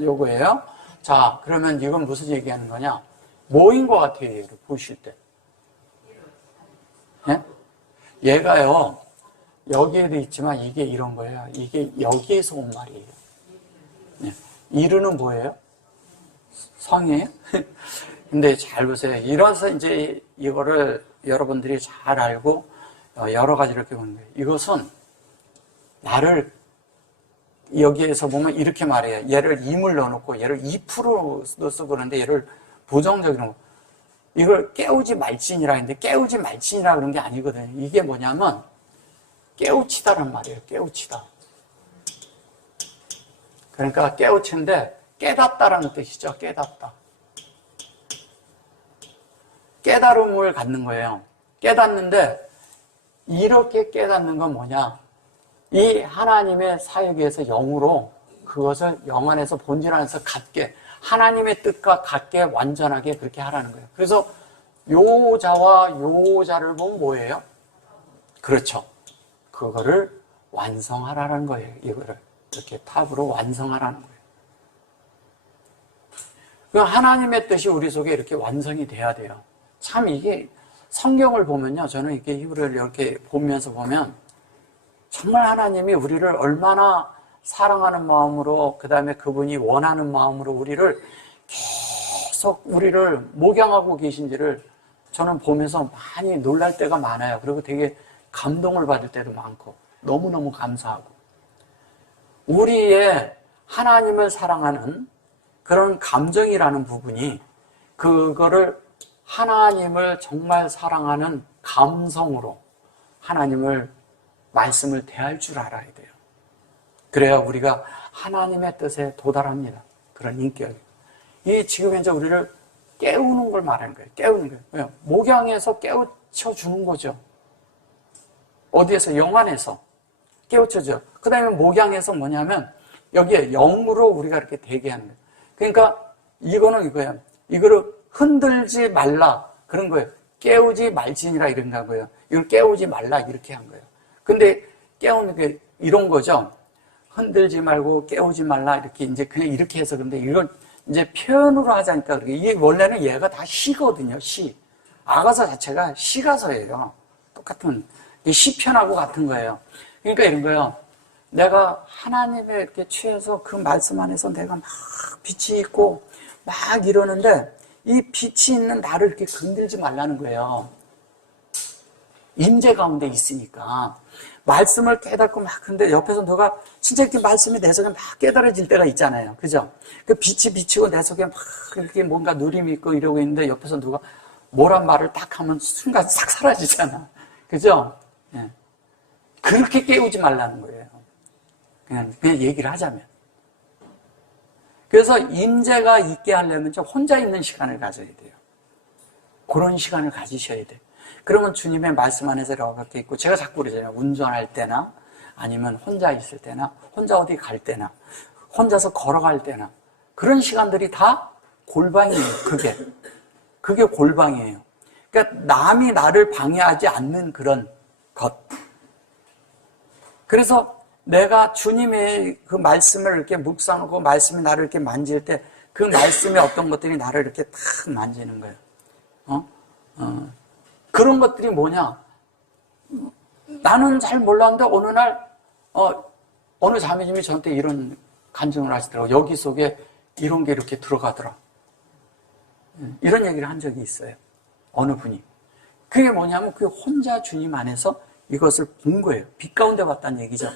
요거예요. 자, 그러면 이건 무슨 얘기하는 거냐? 뭐인 것 같아요, 얘를 보실 때? 예? 얘가요, 여기에도 있지만 이게 이런 거예요. 이게 여기에서 온 말이에요. 네. 이르는 뭐예요? 성이에요? 근데 잘 보세요. 이래서 이제 이거를 여러분들이 잘 알고 여러 가지 이렇게 보는 거예요. 이것은 나를 여기에서 보면 이렇게 말해요. 얘를 임을 넣어놓고 얘를 2%로 쓰고 그러는데 얘를 부정적으로 이걸 깨우지 말지니라 했는데 깨우지 말지니라 그런 게 아니거든요. 이게 뭐냐면 깨우치다란 말이에요. 깨우치다. 그러니까 깨우치는데 깨닫다라는 뜻이죠. 깨닫다. 깨달음을 갖는 거예요. 깨닫는데 이렇게 깨닫는 건 뭐냐? 이 하나님의 사역에서 영으로 그것을 영 안에서 본질 안에서 같게 하나님의 뜻과 같게 완전하게 그렇게 하라는 거예요. 그래서 요자와 요자를 보면 뭐예요? 그렇죠. 그거를 완성하라는 거예요. 이거를 이렇게 탑으로 완성하라는 거예요. 그 하나님의 뜻이 우리 속에 이렇게 완성이 돼야 돼요. 참 이게 성경을 보면요. 저는 이렇게 히브리를 이렇게 보면서 보면 정말 하나님이 우리를 얼마나 사랑하는 마음으로 그 다음에 그분이 원하는 마음으로 우리를 계속 우리를 목양하고 계신지를 저는 보면서 많이 놀랄 때가 많아요. 그리고 되게 감동을 받을 때도 많고 너무너무 감사하고 우리의 하나님을 사랑하는 그런 감정이라는 부분이 그거를 하나님을 정말 사랑하는 감성으로 하나님을 말씀을 대할 줄 알아야 돼요. 그래야 우리가 하나님의 뜻에 도달합니다. 그런 인격이. 이 지금 현재 우리를 깨우는 걸 말하는 거예요. 깨우는 거예요. 왜요? 목양에서 깨우쳐 주는 거죠. 어디에서? 영 안에서 깨우쳐져. 그 다음에 목양에서 뭐냐면 여기에 영으로 우리가 이렇게 되게 하는 거예요. 그러니까 이거는 이거예요. 이거를 흔들지 말라 그런 거예요. 깨우지 말지니라 이런 거예요. 이걸 깨우지 말라 이렇게 한 거예요. 근데 깨우는 게 이런 거죠. 흔들지 말고 깨우지 말라 이렇게 이제 그냥 이렇게 해서 그런데 이걸 이제 표현으로 하자니까 그렇게 이게 원래는 얘가 다 시거든요. 시. 아가서 자체가 시가서예요. 똑같은 시편하고 같은 거예요. 그러니까 이런 거예요. 내가 하나님의 이렇게 취해서 그 말씀 안에서 내가 막 빛이 있고 막 이러는데 이 빛이 있는 나를 이렇게 건들지 말라는 거예요. 임재 가운데 있으니까 말씀을 깨닫고 막 근데 옆에서 누가 진짜 이렇게 말씀이 내 속에 막 깨달아질 때가 있잖아요. 그죠? 그 빛이 비치고 내 속에 막 이렇게 뭔가 누림이 있고 이러고 있는데 옆에서 누가 뭐란 말을 딱 하면 순간 싹 사라지잖아. 그죠? 예. 그렇게 깨우지 말라는 거예요. 그냥 얘기를 하자면. 그래서 임재가 있게 하려면 좀 혼자 있는 시간을 가져야 돼요. 그런 시간을 가지셔야 돼요. 그러면 주님의 말씀 안에서 이렇게 있고 제가 자꾸 그러잖아요. 운전할 때나 아니면 혼자 있을 때나 혼자 어디 갈 때나 혼자서 걸어갈 때나 그런 시간들이 다 골방이에요. 그게 골방이에요. 그러니까 남이 나를 방해하지 않는 그런 것. 그래서 내가 주님의 그 말씀을 이렇게 묵상하고 말씀이 나를 이렇게 만질 때 그 말씀의 어떤 것들이 나를 이렇게 탁 만지는 거예요. 그런 것들이 뭐냐? 나는 잘 몰랐는데 어느 날 어느 자매님이 저한테 이런 간증을 하시더라고요. 여기 속에 이런 게 이렇게 들어가더라. 이런 얘기를 한 적이 있어요. 어느 분이. 그게 뭐냐면 그게 혼자 주님 안에서 이것을 본 거예요. 빛 가운데 왔다는 얘기죠.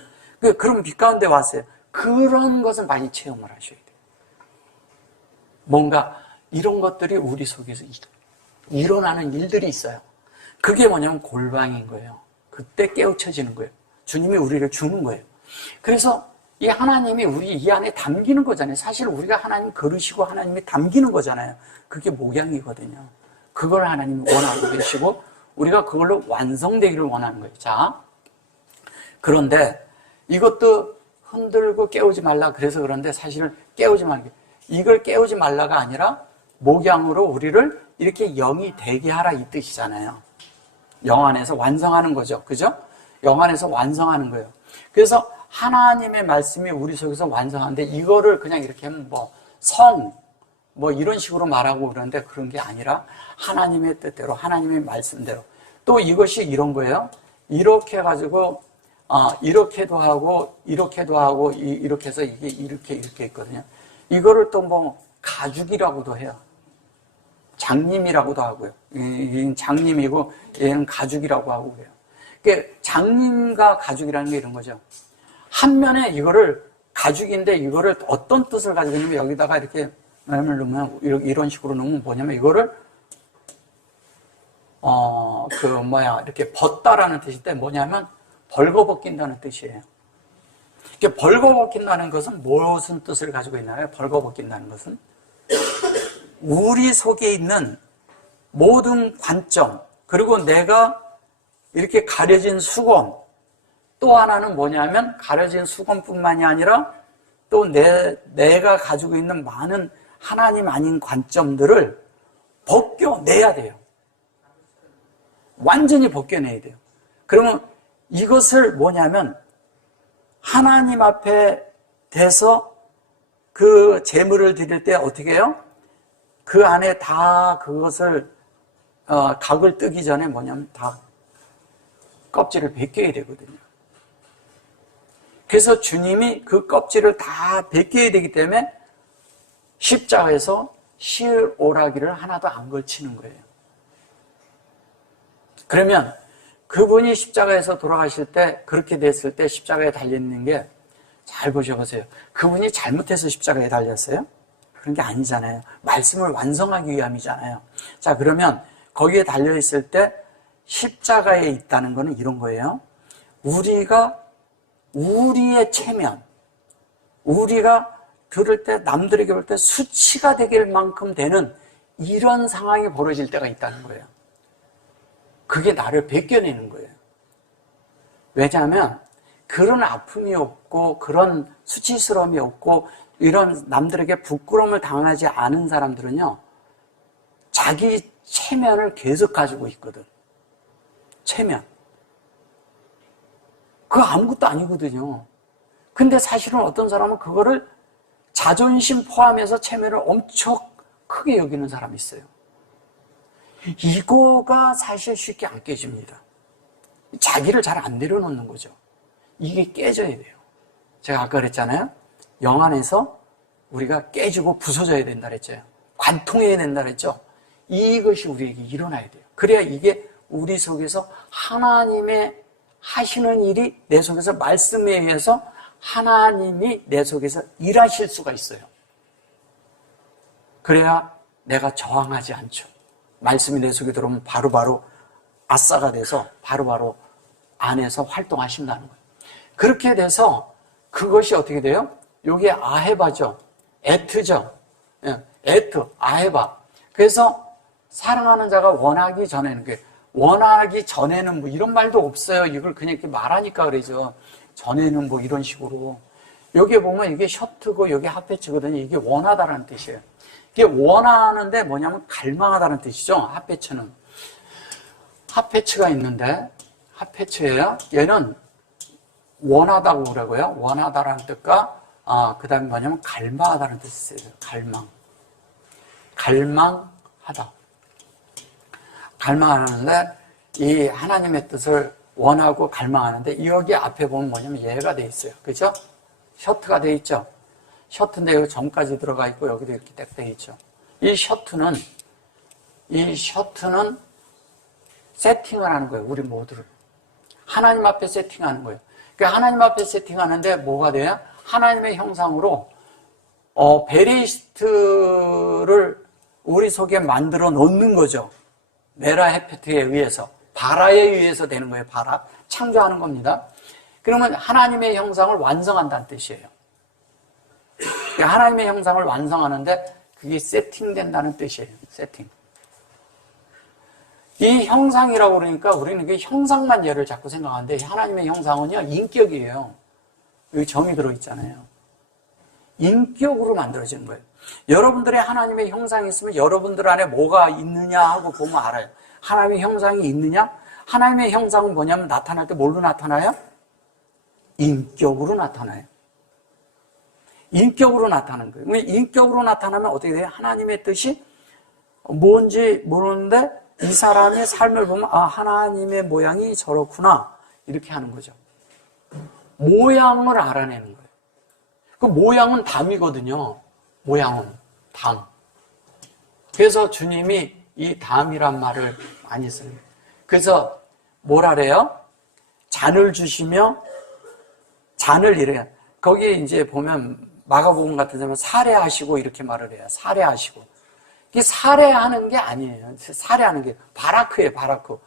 그럼 빛 가운데 왔어요. 그런 것을 많이 체험을 하셔야 돼요. 뭔가 이런 것들이 우리 속에서 일어나는 일들이 있어요. 그게 뭐냐면 골방인 거예요. 그때 깨우쳐지는 거예요. 주님이 우리를 주는 거예요. 그래서 이 하나님이 우리 이 안에 담기는 거잖아요. 사실 우리가 하나님 그릇이고 하나님이 담기는 거잖아요. 그게 목양이거든요. 그걸 하나님이 원하고 계시고 우리가 그걸로 완성되기를 원하는 거예요. 자, 그런데 이것도 흔들고 깨우지 말라 그래서 그런데 사실은 깨우지 말게. 이걸 깨우지 말라가 아니라 목양으로 우리를 이렇게 영이 되게 하라 이 뜻이잖아요. 영 안에서 완성하는 거죠. 그죠? 영 안에서 완성하는 거예요. 그래서 하나님의 말씀이 우리 속에서 완성하는데 이거를 그냥 이렇게 하면 뭐 이런 식으로 말하고 그러는데 그런 게 아니라 하나님의 뜻대로 하나님의 말씀대로 또 이것이 이런 거예요. 이렇게 해가지고 이렇게도 하고, 이렇게도 하고, 이렇게 해서 이게 이렇게 있거든요. 이거를 또 뭐, 가죽이라고도 해요. 장님이라고도 하고요. 얘는 장님이고, 얘는 가죽이라고 하고 그래요. 그러니까 장님과 가죽이라는 게 이런 거죠. 한 면에 이거를, 가죽인데 이거를 어떤 뜻을 가지고 있냐면, 여기다가 이렇게, 넣으면, 이런 식으로 넣으면 뭐냐면, 이거를, 이렇게 벗다라는 뜻인데 뭐냐면, 벌거벗긴다는 뜻이에요. 이게 벌거벗긴다는 것은 무슨 뜻을 가지고 있나요? 벌거벗긴다는 것은 우리 속에 있는 모든 관점, 그리고 내가 이렇게 가려진 수건, 또 하나는 뭐냐면 가려진 수건뿐만이 아니라 또 내가 가지고 있는 많은 하나님 아닌 관점들을 벗겨내야 돼요. 완전히 벗겨내야 돼요. 그러면 이것을 뭐냐면 하나님 앞에 대서 그 제물을 드릴 때 어떻게 해요? 그 안에 다 그것을 각을 뜨기 전에 뭐냐면 다 껍질을 벗겨야 되거든요. 그래서 주님이 그 껍질을 다 벗겨야 되기 때문에 십자가에서 실오라기를 하나도 안 걸치는 거예요. 그러면 그분이 십자가에서 돌아가실 때, 그렇게 됐을 때 십자가에 달려있는 게, 잘 보셔보세요. 그분이 잘못해서 십자가에 달렸어요? 그런 게 아니잖아요. 말씀을 완성하기 위함이잖아요. 자, 그러면 거기에 달려있을 때 십자가에 있다는 거는 이런 거예요. 우리가 우리의 체면, 우리가 들을 때, 남들에게 볼 때 수치가 되길 만큼 되는 이런 상황이 벌어질 때가 있다는 거예요. 그게 나를 벗겨내는 거예요. 왜냐하면 그런 아픔이 없고 그런 수치스러움이 없고 이런 남들에게 부끄러움을 당하지 않은 사람들은요, 자기 체면을 계속 가지고 있거든. 체면. 그거 아무것도 아니거든요. 근데 사실은 어떤 사람은 그거를 자존심 포함해서 체면을 엄청 크게 여기는 사람이 있어요. 이거가 사실 쉽게 안 깨집니다. 자기를 잘 안 내려놓는 거죠. 이게 깨져야 돼요. 제가 아까 그랬잖아요. 영 안에서 우리가 깨지고 부서져야 된다 그랬죠. 관통해야 된다 그랬죠. 이것이 우리에게 일어나야 돼요. 그래야 이게 우리 속에서 하나님의 하시는 일이 내 속에서 말씀에 의해서 하나님이 내 속에서 일하실 수가 있어요. 그래야 내가 저항하지 않죠. 말씀이 내 속에 들어오면 바로바로 아싸가 돼서 바로바로 안에서 활동하신다는 거예요. 그렇게 돼서 그것이 어떻게 돼요? 여기에 아헤바죠. 에트죠. 에트, 아헤바. 그래서 사랑하는 자가 원하기 전에는, 원하기 전에는 뭐 이런 말도 없어요. 이걸 그냥 이렇게 말하니까 그러죠. 전에는 뭐 이런 식으로. 여기에 보면 이게 셔트고 여기 핫패츠거든요. 이게 원하다라는 뜻이에요. 이게 원하는데 뭐냐면 갈망하다는 뜻이죠. 핫패츠는. 핫패츠가 있는데, 핫패츠예요. 얘는 원하다고 그러고요. 원하다라는 뜻과, 그 다음에 뭐냐면 갈망하다는 뜻이 있어요. 갈망. 갈망하다. 갈망하는데, 이 하나님의 뜻을 원하고 갈망하는데, 여기 앞에 보면 뭐냐면 얘가 돼 있어요. 그죠? 셔트가 돼 있죠? 셔츠인데 여기 점까지 들어가 있고 여기도 이렇게 딱 돼 있죠. 이 셔츠는 세팅을 하는 거예요. 우리 모두를. 하나님 앞에 세팅하는 거예요. 그러니까 하나님 앞에 세팅하는데 뭐가 돼요? 하나님의 형상으로 베레이스트를 우리 속에 만들어 놓는 거죠. 메라 헤페트에 의해서, 바라에 의해서 되는 거예요. 바라. 창조하는 겁니다. 그러면 하나님의 형상을 완성한다는 뜻이에요. 하나님의 형상을 완성하는데 그게 세팅된다는 뜻이에요. 세팅. 이 형상이라고 그러니까 우리는 그 형상만 얘를 자꾸 생각하는데 하나님의 형상은요, 인격이에요. 여기 점이 들어있잖아요. 인격으로 만들어지는 거예요. 여러분들의 하나님의 형상이 있으면 여러분들 안에 뭐가 있느냐 하고 보면 알아요. 하나님의 형상이 있느냐? 하나님의 형상은 뭐냐면 나타날 때 뭘로 나타나요? 인격으로 나타나요. 인격으로 나타나는 거예요. 인격으로 나타나면 어떻게 돼요? 하나님의 뜻이 뭔지 모르는데 이 사람의 삶을 보면 하나님의 모양이 저렇구나 이렇게 하는 거죠. 모양을 알아내는 거예요. 그 모양은 담이거든요. 모양은 담. 그래서 주님이 이 담이란 말을 많이 쓰는 거예요. 그래서 뭐라 그래요? 잔을 주시며 잔을 이래요. 거기에 이제 보면 마가복음 같은 데는 살해하시고 이렇게 말을 해요. 살해하시고. 이게 살해하는 게 아니에요. 살해하는 게 바라크예요. 바라크.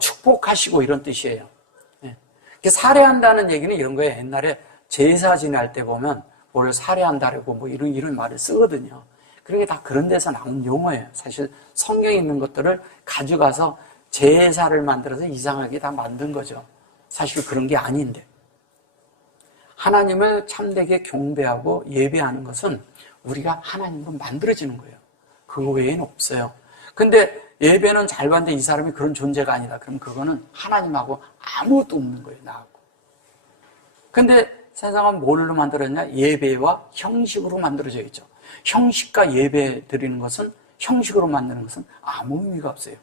축복하시고 이런 뜻이에요. 예. 살해한다는 얘기는 이런 거예요. 옛날에 제사 지낼 때 보면 뭘 살해한다라고 뭐 이런 말을 쓰거든요. 그런 게 다 그런 데서 나온 용어예요. 사실 성경에 있는 것들을 가져가서 제사를 만들어서 이상하게 다 만든 거죠. 사실 그런 게 아닌데. 하나님을 참되게 경배하고 예배하는 것은 우리가 하나님으로 만들어지는 거예요. 그거 외에는 없어요. 근데 예배는 잘 봤는데 이 사람이 그런 존재가 아니다. 그럼 그거는 하나님하고 아무것도 없는 거예요. 나하고. 근데 세상은 뭘로 만들었냐? 예배와 형식으로 만들어져 있죠. 형식과 예배 드리는 것은, 형식으로 만드는 것은 아무 의미가 없어요.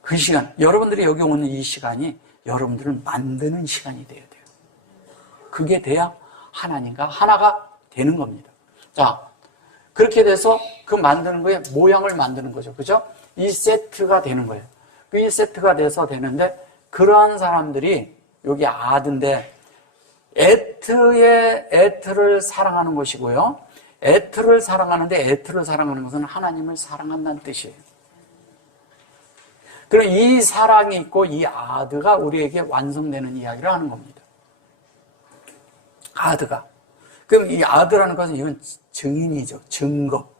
그 시간, 여러분들이 여기 오는 이 시간이 여러분들을 만드는 시간이 돼야 돼요. 그게 돼야 하나님과 하나가 되는 겁니다. 자, 그렇게 돼서 그 만드는 거에 모양을 만드는 거죠. 그죠? 이 세트가 되는 거예요. 이 세트가 돼서 되는데, 그러한 사람들이 여기 아드인데, 에트를 사랑하는 것이고요. 에트를 사랑하는데, 에트를 사랑하는 것은 하나님을 사랑한다는 뜻이에요. 그럼 이 사랑이 있고 이 아드가 우리에게 완성되는 이야기를 하는 겁니다. 아드가. 그럼 이 아드라는 것은 이건 증인이죠. 증거.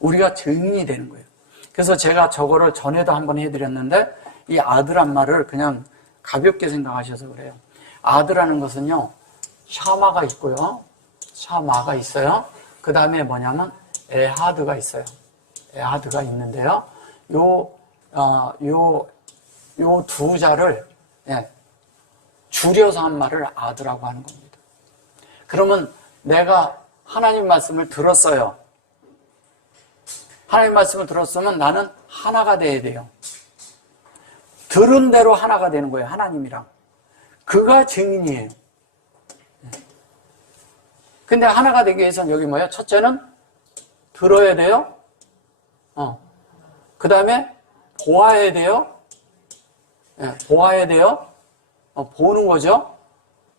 우리가 증인이 되는 거예요. 그래서 제가 저거를 전에도 한번 해드렸는데 이 아드란 말을 그냥 가볍게 생각하셔서 그래요. 아드라는 것은요, 샤마가 있고요. 샤마가 있어요. 그 다음에 뭐냐면 에하드가 있어요. 에하드가 있는데요. 요 두 자를 줄여서 한 말을 아드라고 하는 겁니다. 그러면 내가 하나님 말씀을 들었어요. 하나님 말씀을 들었으면 나는 하나가 돼야 돼요. 들은 대로 하나가 되는 거예요. 하나님이랑. 그가 증인이에요. 근데 하나가 되기 위해서는 여기 뭐예요? 첫째는 들어야 돼요. 그 다음에 보아야 돼요. 보아야 돼요. 보는 거죠.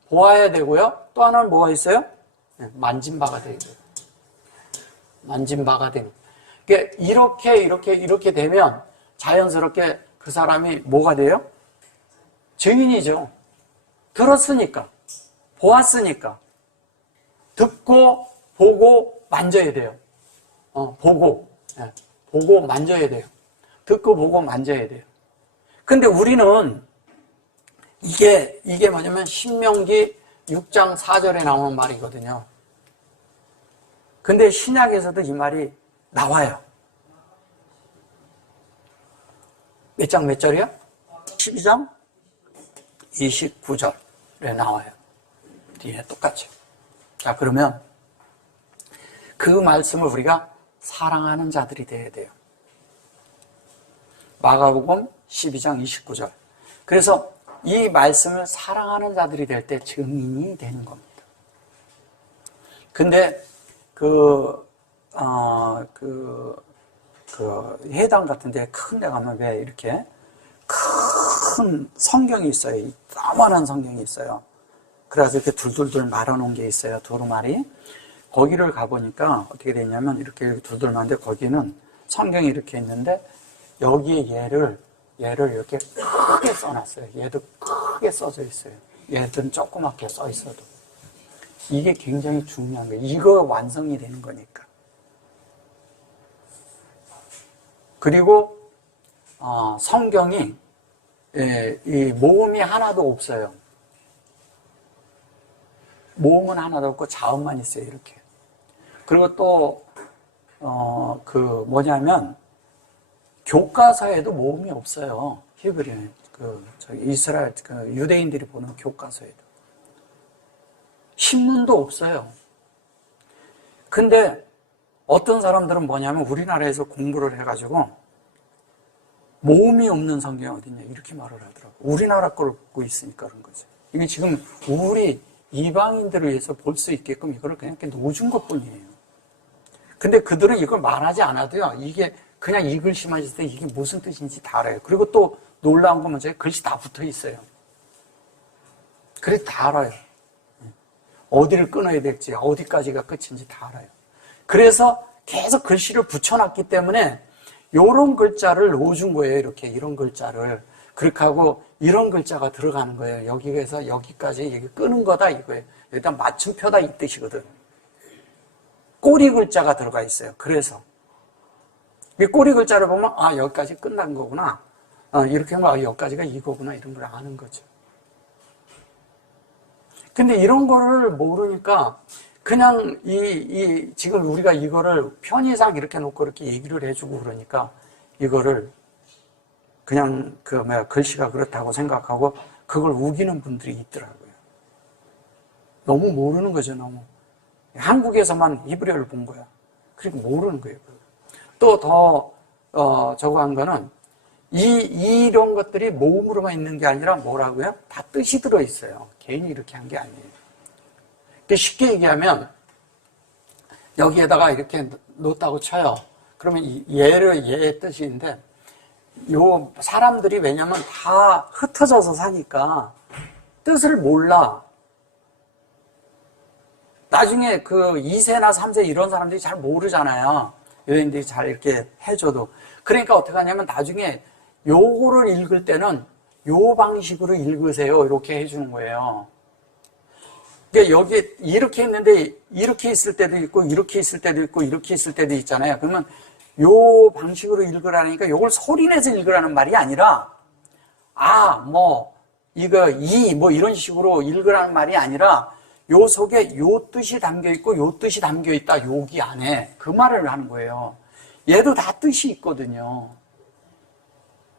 보아야 되고요. 또 하나는 뭐가 있어요? 만진 바가 되고. 만진 바가 되는. 이렇게 되면 자연스럽게 그 사람이 뭐가 돼요? 증인이죠. 들었으니까. 보았으니까. 듣고, 보고, 만져야 돼요. 보고 만져야 돼요. 듣고, 보고, 만져야 돼요. 근데 우리는 이게 뭐냐면 신명기 6장 4절에 나오는 말이거든요. 근데 신약에서도 이 말이 나와요. 몇 장 몇 절이요? 12장 29절에 나와요. 뒤에 똑같죠. 자, 그러면 그 말씀을 우리가 사랑하는 자들이 돼야 돼요. 마가복음 12장 29절. 그래서 이 말씀을 사랑하는 자들이 될 때 증인이 되는 겁니다. 근데 해당 같은 데 큰 데 가면 왜 이렇게 큰 성경이 있어요. 까만한 성경이 있어요. 그래서 이렇게 둘둘둘 말아놓은 게 있어요. 두루마리. 거기를 가보니까 어떻게 되냐면 이렇게 둘둘 말는데 거기는 성경이 이렇게 있는데 여기에 얘를 이렇게 크게 써놨어요. 얘도 크게 써져 있어요. 얘들은 조그맣게 써 있어도. 이게 굉장히 중요한 거예요. 이거 완성이 되는 거니까. 그리고 성경이 이 모음이 하나도 없어요. 모음은 하나도 없고 자음만 있어요. 이렇게. 그리고 또 뭐냐면 교과서에도 모음이 없어요. 히브리 이스라엘 유대인들이 보는 교과서에도 신문도 없어요. 근데 어떤 사람들은 뭐냐면 우리나라에서 공부를 해가지고 모음이 없는 성경이 어딨냐 이렇게 말을 하더라고요. 우리나라 걸 보고 있으니까 그런 거죠. 이게 지금 우리 이방인들을 위해서 볼 수 있게끔 이거를 그냥 이렇게 놓아준 것 뿐이에요. 근데 그들은 이걸 말하지 않아도요, 이게 그냥 이 글씨만 있을 때 이게 무슨 뜻인지 다 알아요. 그리고 또 놀라운 건 뭐죠? 글씨 다 붙어 있어요. 그래서 다 알아요. 어디를 끊어야 될지, 어디까지가 끝인지 다 알아요. 그래서 계속 글씨를 붙여놨기 때문에 이런 글자를 넣어준 거예요. 이렇게 이런 글자를. 그렇게 하고 이런 글자가 들어가는 거예요. 여기에서 여기까지 여기 끄는 거다 이거예요. 일단 맞춤표다 이 뜻이거든. 꼬리 글자가 들어가 있어요. 그래서 이 꼬리 글자를 보면 아 여기까지 끝난 거구나. 이렇게 하면 아 여기까지가 이거구나 이런 걸 아는 거죠. 근데 이런 거를 모르니까 그냥 지금 우리가 이거를 편의상 이렇게 놓고 이렇게 얘기를 해주고 그러니까 이거를 그냥 글씨가 그렇다고 생각하고 그걸 우기는 분들이 있더라고요. 너무 모르는 거죠, 너무. 한국에서만 히브리어를 본 거야. 그러니까 모르는 거예요. 또 더 저거 한 거는 이런 것들이 모음으로만 있는 게 아니라 뭐라고요? 다 뜻이 들어있어요. 괜히 이렇게 한 게 아니에요. 쉽게 얘기하면 여기에다가 이렇게 놓았다고 쳐요. 그러면 얘의 뜻인데 요 사람들이 왜냐면 다 흩어져서 사니까 뜻을 몰라. 나중에 그 2세나 3세 이런 사람들이 잘 모르잖아요. 여인들이 잘 이렇게 해줘도. 그러니까 어떻게 하냐면 나중에 요거를 읽을 때는 요 방식으로 읽으세요. 이렇게 해주는 거예요. 그러니까 여기 이렇게 했는데 이렇게 있을 때도 있고 이렇게 있을 때도 있고 이렇게 있을 때도 있잖아요. 그러면 요 방식으로 읽으라니까 요걸 소리내서 읽으라는 말이 아니라 이거 이런 식으로 읽으라는 말이 아니라 요 속에 요 뜻이 담겨 있고 요 뜻이 담겨 있다. 여기 안에 그 말을 하는 거예요. 얘도 다 뜻이 있거든요.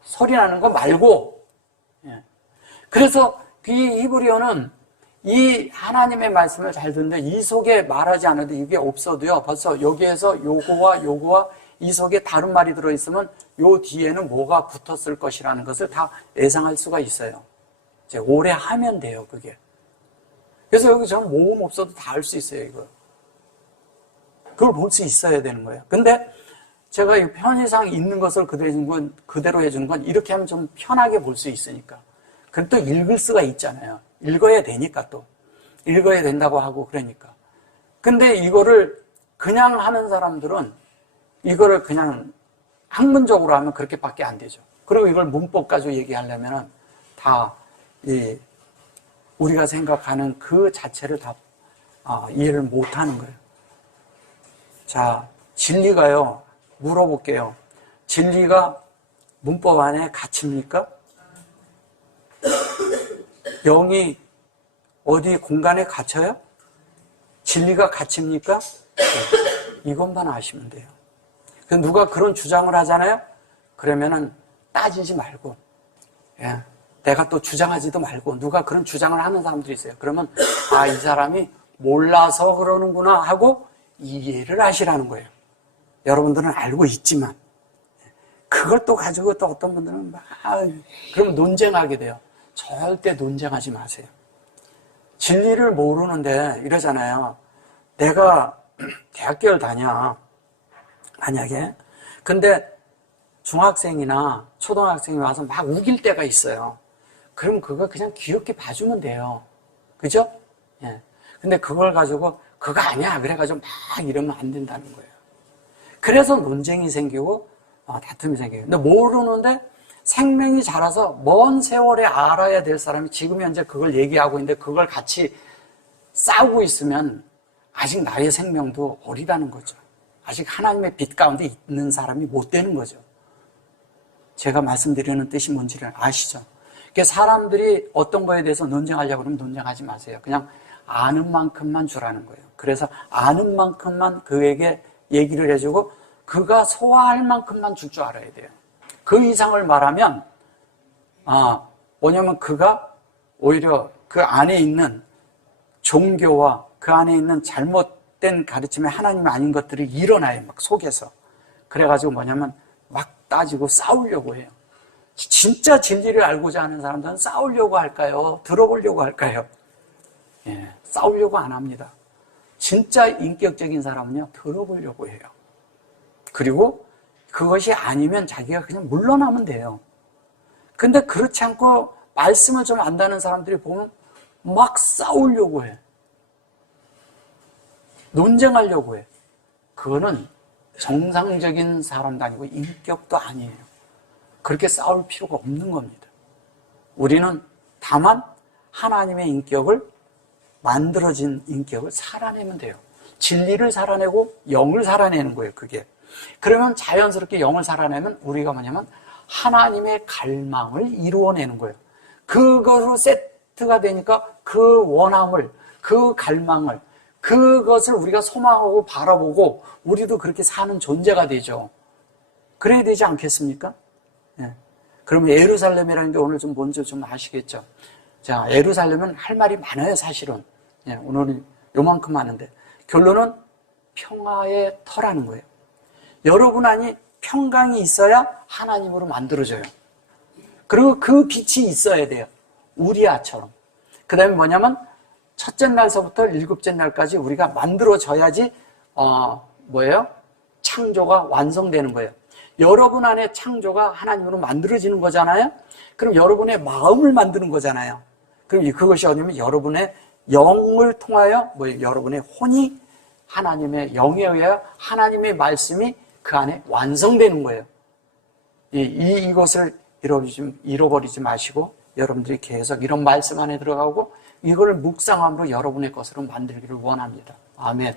소리 나는 거 말고. 그래서 이 히브리어는 이 하나님의 말씀을 잘 듣는데 이 속에 말하지 않아도 이게 없어도요. 벌써 여기에서 요거와 이 속에 다른 말이 들어있으면 요 뒤에는 뭐가 붙었을 것이라는 것을 다 예상할 수가 있어요. 이제 오래 하면 돼요, 그게. 그래서 여기 저는 모음 없어도 다 알 수 있어요, 이거. 그걸 볼 수 있어야 되는 거예요. 근데 제가 이 편의상 있는 것을 그대로 해주는 건 이렇게 하면 좀 편하게 볼 수 있으니까. 그럼 또 읽을 수가 있잖아요. 읽어야 되니까 또. 읽어야 된다고 하고 그러니까. 근데 이거를 그냥 하는 사람들은 이거를 그냥 학문적으로 하면 그렇게밖에 안 되죠. 그리고 이걸 문법 가지고 얘기하려면 다 우리가 생각하는 그 자체를 다 이해를 못 하는 거예요. 자, 진리가요. 물어볼게요. 진리가 문법 안에 갇힙니까? 영이 어디 공간에 갇혀요? 진리가 갇힙니까? 네. 이것만 아시면 돼요. 누가 그런 주장을 하잖아요? 그러면은 따지지 말고, 내가 또 주장하지도 말고, 누가 그런 주장을 하는 사람들이 있어요. 그러면, 이 사람이 몰라서 그러는구나 하고 이해를 하시라는 거예요. 여러분들은 알고 있지만, 그걸 또 가지고 또 어떤 분들은 그러면 논쟁하게 돼요. 절대 논쟁하지 마세요. 진리를 모르는데 이러잖아요. 내가 대학교를 다녀. 만약에. 근데 중학생이나 초등학생이 와서 막 우길 때가 있어요. 그럼 그거 그냥 귀엽게 봐주면 돼요. 그죠? 예. 근데 그걸 가지고 그거 아니야. 그래가지고 막 이러면 안 된다는 거예요. 그래서 논쟁이 생기고 다툼이 생겨요. 근데 모르는데 생명이 자라서 먼 세월에 알아야 될 사람이 지금 현재 그걸 얘기하고 있는데 그걸 같이 싸우고 있으면 아직 나의 생명도 어리다는 거죠. 아직 하나님의 빛 가운데 있는 사람이 못 되는 거죠. 제가 말씀드리는 뜻이 뭔지를 아시죠? 그러니까 사람들이 어떤 거에 대해서 논쟁하려고 그러면 논쟁하지 마세요. 그냥 아는 만큼만 주라는 거예요. 그래서 아는 만큼만 그에게 얘기를 해주고 그가 소화할 만큼만 줄 줄 알아야 돼요. 그 이상을 말하면 뭐냐면 그가 오히려 그 안에 있는 종교와 그 안에 있는 잘못된 가르침의 하나님이 아닌 것들이 일어나요. 막 속에서. 그래가지고 뭐냐면 막 따지고 싸우려고 해요. 진짜 진리를 알고자 하는 사람들은 싸우려고 할까요? 들어보려고 할까요? 예, 싸우려고 안 합니다. 진짜 인격적인 사람은요, 들어보려고 해요. 그리고 그것이 아니면 자기가 그냥 물러나면 돼요. 근데 그렇지 않고 말씀을 좀 안다는 사람들이 보면 막 싸우려고 해. 논쟁하려고 해. 그거는 정상적인 사람도 아니고 인격도 아니에요. 그렇게 싸울 필요가 없는 겁니다. 우리는 다만 하나님의 인격을, 만들어진 인격을 살아내면 돼요. 진리를 살아내고 영을 살아내는 거예요, 그게. 그러면 자연스럽게 영을 살아내면 우리가 뭐냐면 하나님의 갈망을 이루어내는 거예요. 그것으로 세트가 되니까 그 원함을, 그 갈망을, 그것을 우리가 소망하고 바라보고 우리도 그렇게 사는 존재가 되죠. 그래야 되지 않겠습니까? 예. 그러면 예루살렘이라는 게 오늘 좀 뭔지 좀 아시겠죠? 자, 예루살렘은 할 말이 많아요, 사실은. 예, 오늘은 요만큼 하는데. 결론은 평화의 터라는 거예요. 여러분 안에 평강이 있어야 하나님으로 만들어져요. 그리고 그 빛이 있어야 돼요. 우리아처럼. 그 다음에 뭐냐면, 첫째 날서부터 일곱째 날까지 우리가 만들어져야지, 창조가 완성되는 거예요. 여러분 안에 창조가 하나님으로 만들어지는 거잖아요? 그럼 여러분의 마음을 만드는 거잖아요. 그럼 그것이 어디냐면 여러분의 영을 통하여, 여러분의 혼이 하나님의 영에 의하여 하나님의 말씀이 그 안에 완성되는 거예요. 이것을 잃어버리지 마시고 여러분들이 계속 이런 말씀 안에 들어가고 이거를 묵상함으로 여러분의 것으로 만들기를 원합니다. 아멘.